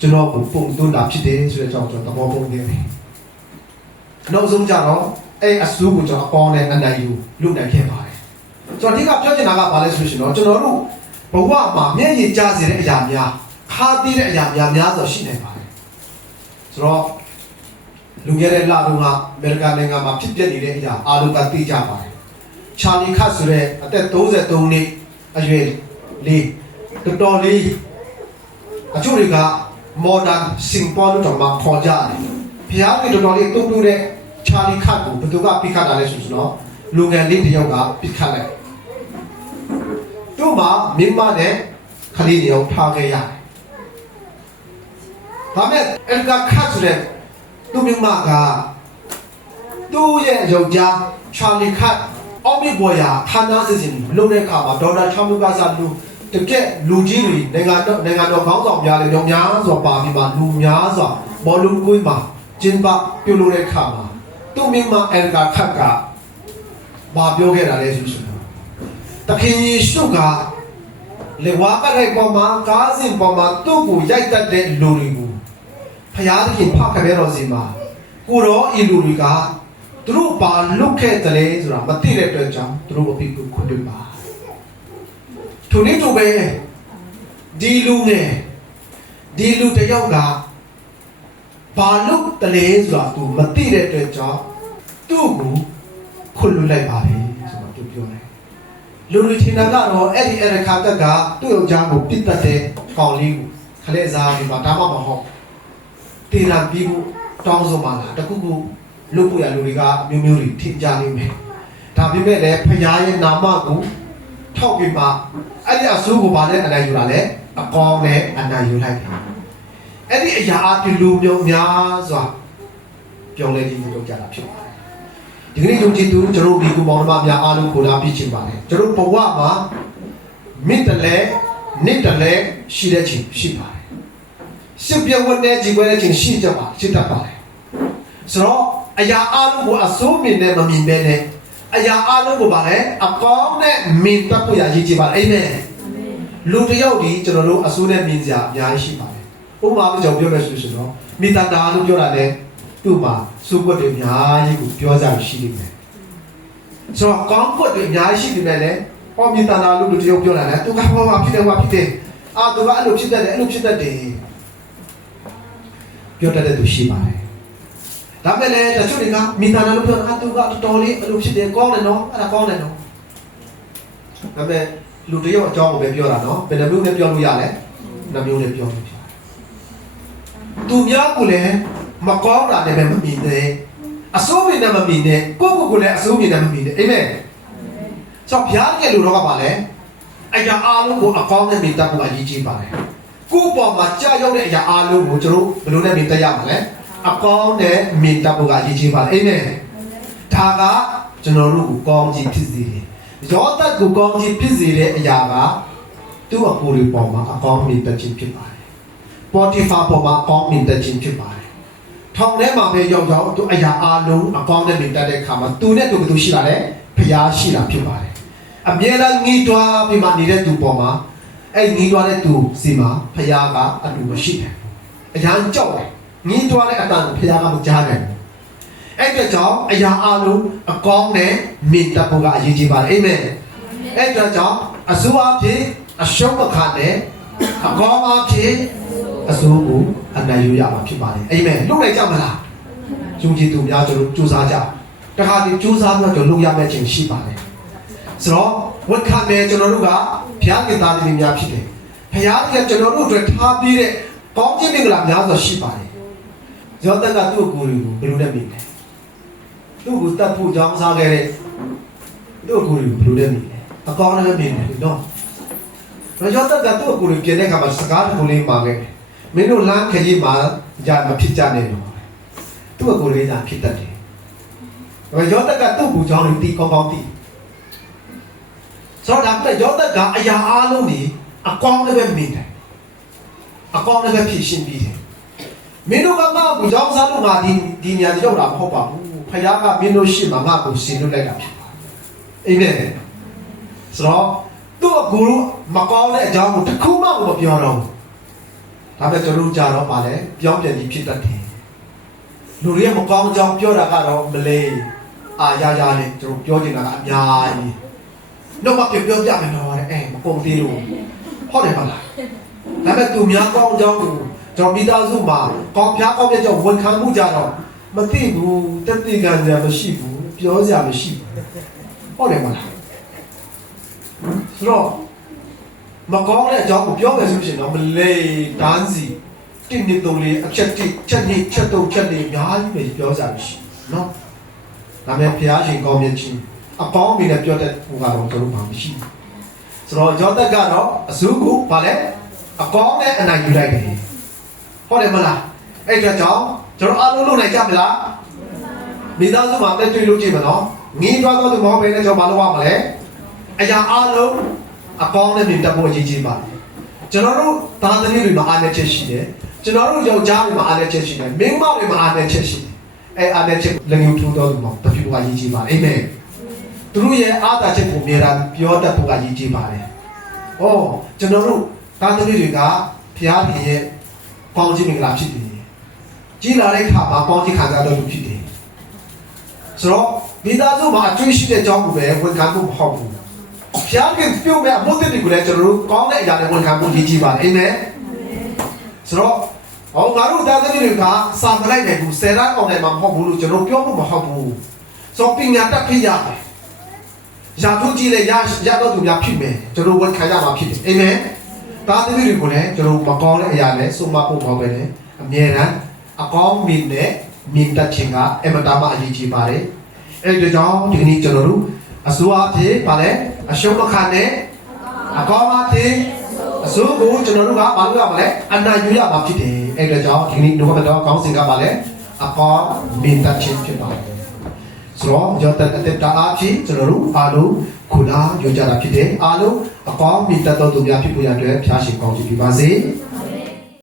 ကျွန်တော်ကိုပုံသွင်းတာဖြစ်တယ်ဆိုတဲ့အကြောင်းကျွန်တော်သဘောပေါက်နေတယ်နောက်ဆုံးကြတော့အဲ့အဆူကိုကျွန်တော်အပေါင်းနဲ့အနိုင်ယူလုပ်နိုင်ခဲ့ပါတယ်ကျွန်တော်ဒီကပြောချင်တာကဘာလဲဆိုရှင်တော့ကျွန်တော်တို့ဘဝမှာမျက်ရည်ကျစေတဲ့အရာများခါသေးတဲ့အရာများဆိုရှိနေပါတယ်ဆိုတော့လူငယ်တဲ့လာတော့ကအမေရိကန်နိုင်ငံမှာဖြစ်ပျက်နေတဲ့အရာအားလုံးကသိကြပါတယ်ချာလီခတ်ဆိုတဲ့အသက်33နှစ်အရွယ်လေးတော်တော်လေးအချို့တွေကမော်ဒန်စင်ပေါ်လို့တော့မှခေါ်ကြတယ်ဖျားကြီးတော်တော်လေးတုံ့ပြန်တဲ့ချာလီခတ်ကိုဘယ်သူကပြခတ်တာလဲဆိုတော့လူငယ်လေးတစ်ယောက်ကပြခတ်လိုက်တို့မှာမင်းမနဲ့ခလေးတယောက်ထားခဲ့ရတယ်ဒါမဲ့အန်ကခတ်ဆိုတဲ့သူမင်းမကသူ့ရဲ့ယောက်ျားချာလီခတ်အော်မီဘော်ယာဌာနစစ်စင်လုံတဲ့အခါမှာဒေါ်လာချောင်းလူကစားလူတကယ်လူကြီးတွေနိုင်ငံတော်ခေါင်းဆောင်များလည်းညောင်များစွာပါပြီးမှလူများစွာဘောလုံးကွင်းမှာကျင်းပပြုလုပ်တဲ့အခါမှာသူ့မိမအန်ကာခတ်ကဘာပြောခဲ့တာလဲဆိုတော့တခင်ယေရှုကလေဝါကရိုက်ပေါ်မှာကားစင်ပေါ်မှာသူ့ကိုရိုက်တတ်တဲ့လူတွေကို ဖျားသခင်ဖခရဲတော်စီမှာကိုရောဤလူတွေကသူတို့ဘာလုတ်ခဲ့တယ်လဲဆိုတာမသိတဲ့အတွက်ကြောင့်သူတို့အပိကိုခွင့်ပြုပါထိုနည်းတူပဲဒီလူနဲ့ဒီလူတယောက်ကဘာလုတ်တယ်လဲဆိုတာသူမသိတဲ့အတွက်ကြောင့်သူ့ကိုခွင့်လွှတ်လိုက်ပါလေဆိုတော့သူပြောတယ်လူတွေထင်တာကတော့အဲ့ဒီအခါတက်ကသူ့ယောက်ျားကိုပြစ်တတ်တဲ့ကောင်လေးကိုခလဲစားပြီးမှဒါမှမဟုတ်တေးလာပြီးဖို့တောင်းဆိုမှလားတခုခုလုပ်ဖို့ရလူတွေကမျိုးမျိုးတွေထင်ကြနေမယ်ဒါပေမဲ့လည်းဖခင်ရဲ့နာမကိုထောက်ပြီးမှအဲ့ဒီအဆိုးကိုဗာနဲ့အနိုင်ယူလာလဲအကောင်းနဲ့အနိုင်ယူလိုက်တယ်အဲ့ဒီအရာအပြလူမျိုးများစွာပြောင်းလဲခြင်းလုပ်ကြတာဖြစ်ပါတယ်ဒီကနေ့ယုံကြည်သူကျွန်တော်ဒီကူမောင်နှမများအားလုံးကိုလာပြချင်ပါတယ်ကျွန်တော်ဘဝမှာမင်းတလဲနေ့တလဲရှိတဲ့ခြင်းရှိပါတယ်စစ်ပြဝတ်တဲ့ကြီးွယ်တဲ့ခြင်းရှိတတ်ပါတယ်ဆိုတော့အရာအားလုံးကိုအစိုးမြင်နဲ့မမြင်ပဲနဲ့အရာအားလုံးကိုပါလဲအကောင်းနဲ့မြင်တတ်ဖို့ရည်ကြည်ပါတယ်အာမင်လူတစ်ယောက်ဒီကျွန်တော်တို့အစိုးနဲ့မြင်စရာအများကြီးရှိပါတယ်ဥပမာကျွန်တော်ပြောမယ်ဆိုတော့မိသားတာလို့ပြောတာလဲသူ့မှာစုပ်ွက်တွေအများကြီးကိုပြောကြရှိနေတယ်ဆိုတော့ကောင်းကွက်တွေအများကြီးရှိနေတယ်လေဟောမိသားတာလို့လူတစ်ယောက်ပြောတာလဲသူကဟောဖြစ်တယ်သူကအဲ့လိုဖြစ်တတ်တယ်ပြောတတ်တဲ့သူရှိပါတယ်ဒါပေမဲ့တချို့တွေကမိသားစုလို့ပြောတာသူကတော်တော်လေးအဲ့လိုဖြစ်တယ်ကောင်းတယ်နော်အဲ့ဒါကောင်းတယ်နော်ဒါပေမဲ့လူတယောက်အကြောင်းကိုပဲပြောတာနော်ဘယ်နှမျိုးနဲ့ပြောလို့ရလဲနှမျိုးနဲ့ပြောလို့ဖြစ်တယ်သူများကိုလည်းမကောင်းတာနဲ့ပဲမမြင်နဲ့အစိုးရနဲ့မမြင်နဲ့ကိုလည်းအစိုးရနဲ့မမြင်နဲ့အာမင်ဆိုတော့ဘုရားရဲ့လူတော်ကပါလဲအရာအားလုံးကိုအကောင်းနဲ့မြင်တတ်ဖို့အရေးကြီးပါတယ်ကိုပေါ်မှာကြာရောက်တဲ့အရာအားလုံးကိုကျွန်တော်ဘယ်လိုနဲ့မြင်တတ်ရမှာလဲအကောင်းနဲ့မြင်တတ်ဖို့ကအရေးကြီးပါတယ်အာမင်ဒါကကျွန်တော်တို့ကိုကောင်းကြီးဖြစ်စေတယ်ယောသတ်ကိုကောင်းကြီးဖြစ်စေတဲ့အရာကသူ့အကိုတွေပေါ်မှာအကောင်းမြင်တတ်ခြင်းဖြစ်ပါတယ်ပေါ်တီဖာပေါ်မှာအကောင်းမြင်တတ်ခြင်းဖြစ်ပါတယ်ထောင်ထဲမှာပဲရောက်သူအရာအားလုံးအကောင်းနဲ့မြင်တတ်တဲ့အခါမှာသူနဲ့သူဘယ်သူရှိတာလဲဖျားရှိတာဖြစ်ပါတယ်အမြဲတမ်းငီးတွားပြီးမှနေတဲ့သူပေါ်မှာအဲ့ငီးတွားတဲ့သူစီမှာဖျားကအတူမရှိတယ်အရန်ကြောက်တယ်ငီးတွားတဲ့အတန်ဖျားကမကြားနိုင်ဘူးအဲ့ဒါကြောင့်အရာအားလုံးအကောင်းနဲ့မြင်တတ်ဖို့ကအရေးကြီးပါတယ်အာမင်အဲ့ဒါကြောင့်အစိုးအဖြစ်အရှုံးမခံနဲ့အကောင်းအဖြစ်အစိုးကိုအနိုင်ယူရမှာဖြစ်ပါတယ်အာမင်လုပ်လိုက်ကြမလားယုံကြည်သူများကျွန်တော်ကြိုးစားကြတခါဒီကြိုးစားပြီးတော့လုပ်ရမယ့်ခြင်းရှိပါတယ်ဆိုတော့ဝန်ခံတယ်ကျွန်တော်တို့ကဘုရားကိသားသမီးများဖြစ်တယ်ဘုရားကကျွန်တော်တို့အတွက်ထားပြီးတဲ့ကောင်းခြင်းမင်္ဂလာများစွာရှိပါတယ်ယောသက်ကသူ့ကိုယ်ကိုဘယ်လိုနဲ့မြင်လဲသူ့ကိုတတ်ဖို့ကြောင်းစားခဲ့တဲ့သူ့ကိုယ်ကိုဘယ်လိုနဲ့မြင်လဲအကောင်းနဲ့မြင်တယ်နော်ယောသက်ကသူ့ကိုယ်ကိုပြင်တဲ့အခါမှာစကားတစ်ခုလေးမှာခဲ့မင်းတို့လမ်းခရီးမှာကြာမဖြစ်ကြနဲ့လို့သူ့ကိုယ်လေးသာဖြစ်တတ်တယ်ယောသက်ကသူ့ကိုကြောင်းလေးတီးကောင်းတီးဆိုတော့ဒါပေမဲ့ယောသက်ကအရာအားလုံးဒီအကောင်းနဲ့ပဲမြင်တယ်အကောင်းနဲ့ပဲဖြစ်ရှင်းပြီးတယ်မင်းတို့ကငါ့ကိုကြောင်းစားလို့ငါဒီနေရာရောက်တာမဟုတ်ပါဘူးဖခင်ကမင်းတို့ရှိမှငါ့ကိုဆင်လွတ်လိုက်တာဖြစ်ပါတယ်အာမင်ဆိုတော့သူ့အကူမကောင်းတဲ့အကြောင်းကိုတစ်ခုမှမပြောတော့ဘူးဒါပေမဲ့ကျွန်တော်တို့ကြတော့ပါလေပြောင်းပြန်ပြီးဖြစ်တတ်တယ်လူတွေမကောင်းကြောင်းပြောတာကတော့မလေးအာရနဲ့ကျွန်တော်ပြောနေတာကအများကြီးတော့မပြောပြမယ်တော့အဲ့မကုန်သေးလို့ဟုတ်တယ်မလားဒါပေမဲ့သူများကောင်းကြောင်းကိုကျွန်တော်မိသားစုမှာကောင်းပြားကောင်းပြကြောင်းဝန်ခံမှုကြတော့မသိဘူးတတိကံကြမရှိဘူးပြောစရာမရှိဘူးဟုတ်တယ်မလားဆိုတော့မကောင်းတဲ့အကြောင်းကိုပြောမယ်ဆိုရှင်တော့မလေးတန်းစီတင်းနေတော့လေအချက်တိချက်နေချက်တော့ချက်နေအများကြီးပဲပြောစရာမရှိနော်ဒါပေမဲ့ဘုရားရှင်ကောင်းမြတ်ခြင်းအပေါင်းမိနဲ့ပြောတဲ့ဟိုကတော့တို့မှမရှိဘူးဆိုတော့ယောသက်ကတော့အစုကိုဗာလဲအကောင်းနဲ့အနိုင်ယူလိုက်တယ်ဟုတ်တယ်မလားအဲ့ဒါကြောင့်ကျွန်တော်အားလုံးလုပ်နိုင်ကြမလားမိသားစုမှာတက်တွေ့လို့ကြည့်မနော်ငင်းသွားတော့သူမဟုတ်ဘဲနဲ့ကျွန်တော်မလုပ်ရမလဲအရာအားလုံးအကောင်းနဲ့မြင်တတ်ဖို့အရေးကြီးပါတယ်ကျွန်တော်တို့သားသမီးတွေမှာအားနည်းချက်ရှိတယ်ကျွန်တော်တို့ယောက်ျားတွေမှာအားနည်းချက်ရှိတယ်မိန်းမတွေမှာအားနည်းချက်ရှိတယ်အဲ့အားနည်းချက်လည်းမျိုးထူးတော်သူမှာတဖြူပါရေးကြီးပါအာမင်သူတို့ရဲ့အားသာချက်ကိုအများအားပြောတတ်ဖို့ကရေးကြီးပါတယ်။အော်ကျွန်တော်တို့သားသမီးတွေကဘုရားရှင်ရဲ့ကောင်းခြင်းမင်္ဂလာဖြစ်တယ်။ဘ ကြီးလာတဲ့အခါမှာပေါင်းကြီးခံစားတော့သူဖြစ်တယ်ဆိုတော့မိသားစုမှာအကျွေးရှိတဲ့အကြောင်းကိုပဲဝန်ခံမှုမဟုတ်ဘူးဖျားခင်ပြုတ်မဲ့အမှုတွေတွေကိုလည်းကျွန်တော်တို့ကောင်းတဲ့အရာတွေဝန်ခံမှုကြီးပါအာမင်ဆိုတော့ဟောငါတို့သားသမီးတွေကစာမလိုက်နိုင်ဘူးဆယ်တန်းအောင်နိုင်မှာမဟုတ်ဘူးလို့ကျွန်တော်ပြောဖို့မဟုတ်ဘူးဆိုပညာတတ်ဖြစ်ရတယ်ရာထူးကြီးလည်းရတော့သူများဖြစ်မယ်ကျွန်တော်ဝန်ခံရမှာဖြစ်တယ်အာမင်သားသမီးတွေကိုလည်းကျွန်တော်မကောင်းတဲ့အရာနဲ့ဆုံးမဖို့မဟုတ်ပဲနဲ့အမြဲတမ်းအကောင်းမြင်တဲ့မြင်တတ်ခြင်းကအမတမအရေးကြီးပါတယ်အဲ့ဒီကြောင့်ဒီကနေ့ကျွန်တော်တို့အစိုးရဖြစ်ပါလေအရှုံးမခံနဲ့အကောင်းအဖြစ်အစိုးကိုကျွန်တော်တို့ကဘာလို့ရမလဲအနာယူရမှာဖြစ်တယ်အဲ့ဒီကြောင့်ဒီကနေ့ဒုက္ခတော့ကောင်းစဉ်ကပါလေအကောင်းမြင်တတ်ခြင်းဖြစ်ပါတယ်ဆိုတော့ကြောင့်တက်တာအဖြစ်ကျွန်တော်တို့အားလုံးခုလာယူကြတာဖြစ်တယ်အားလုံးအကောင်းမြင်တတ်တော်သူများဖြစ်ဖို့ရတဲ့ဖျားရှင်ကောင်းချီးပေးပါစေ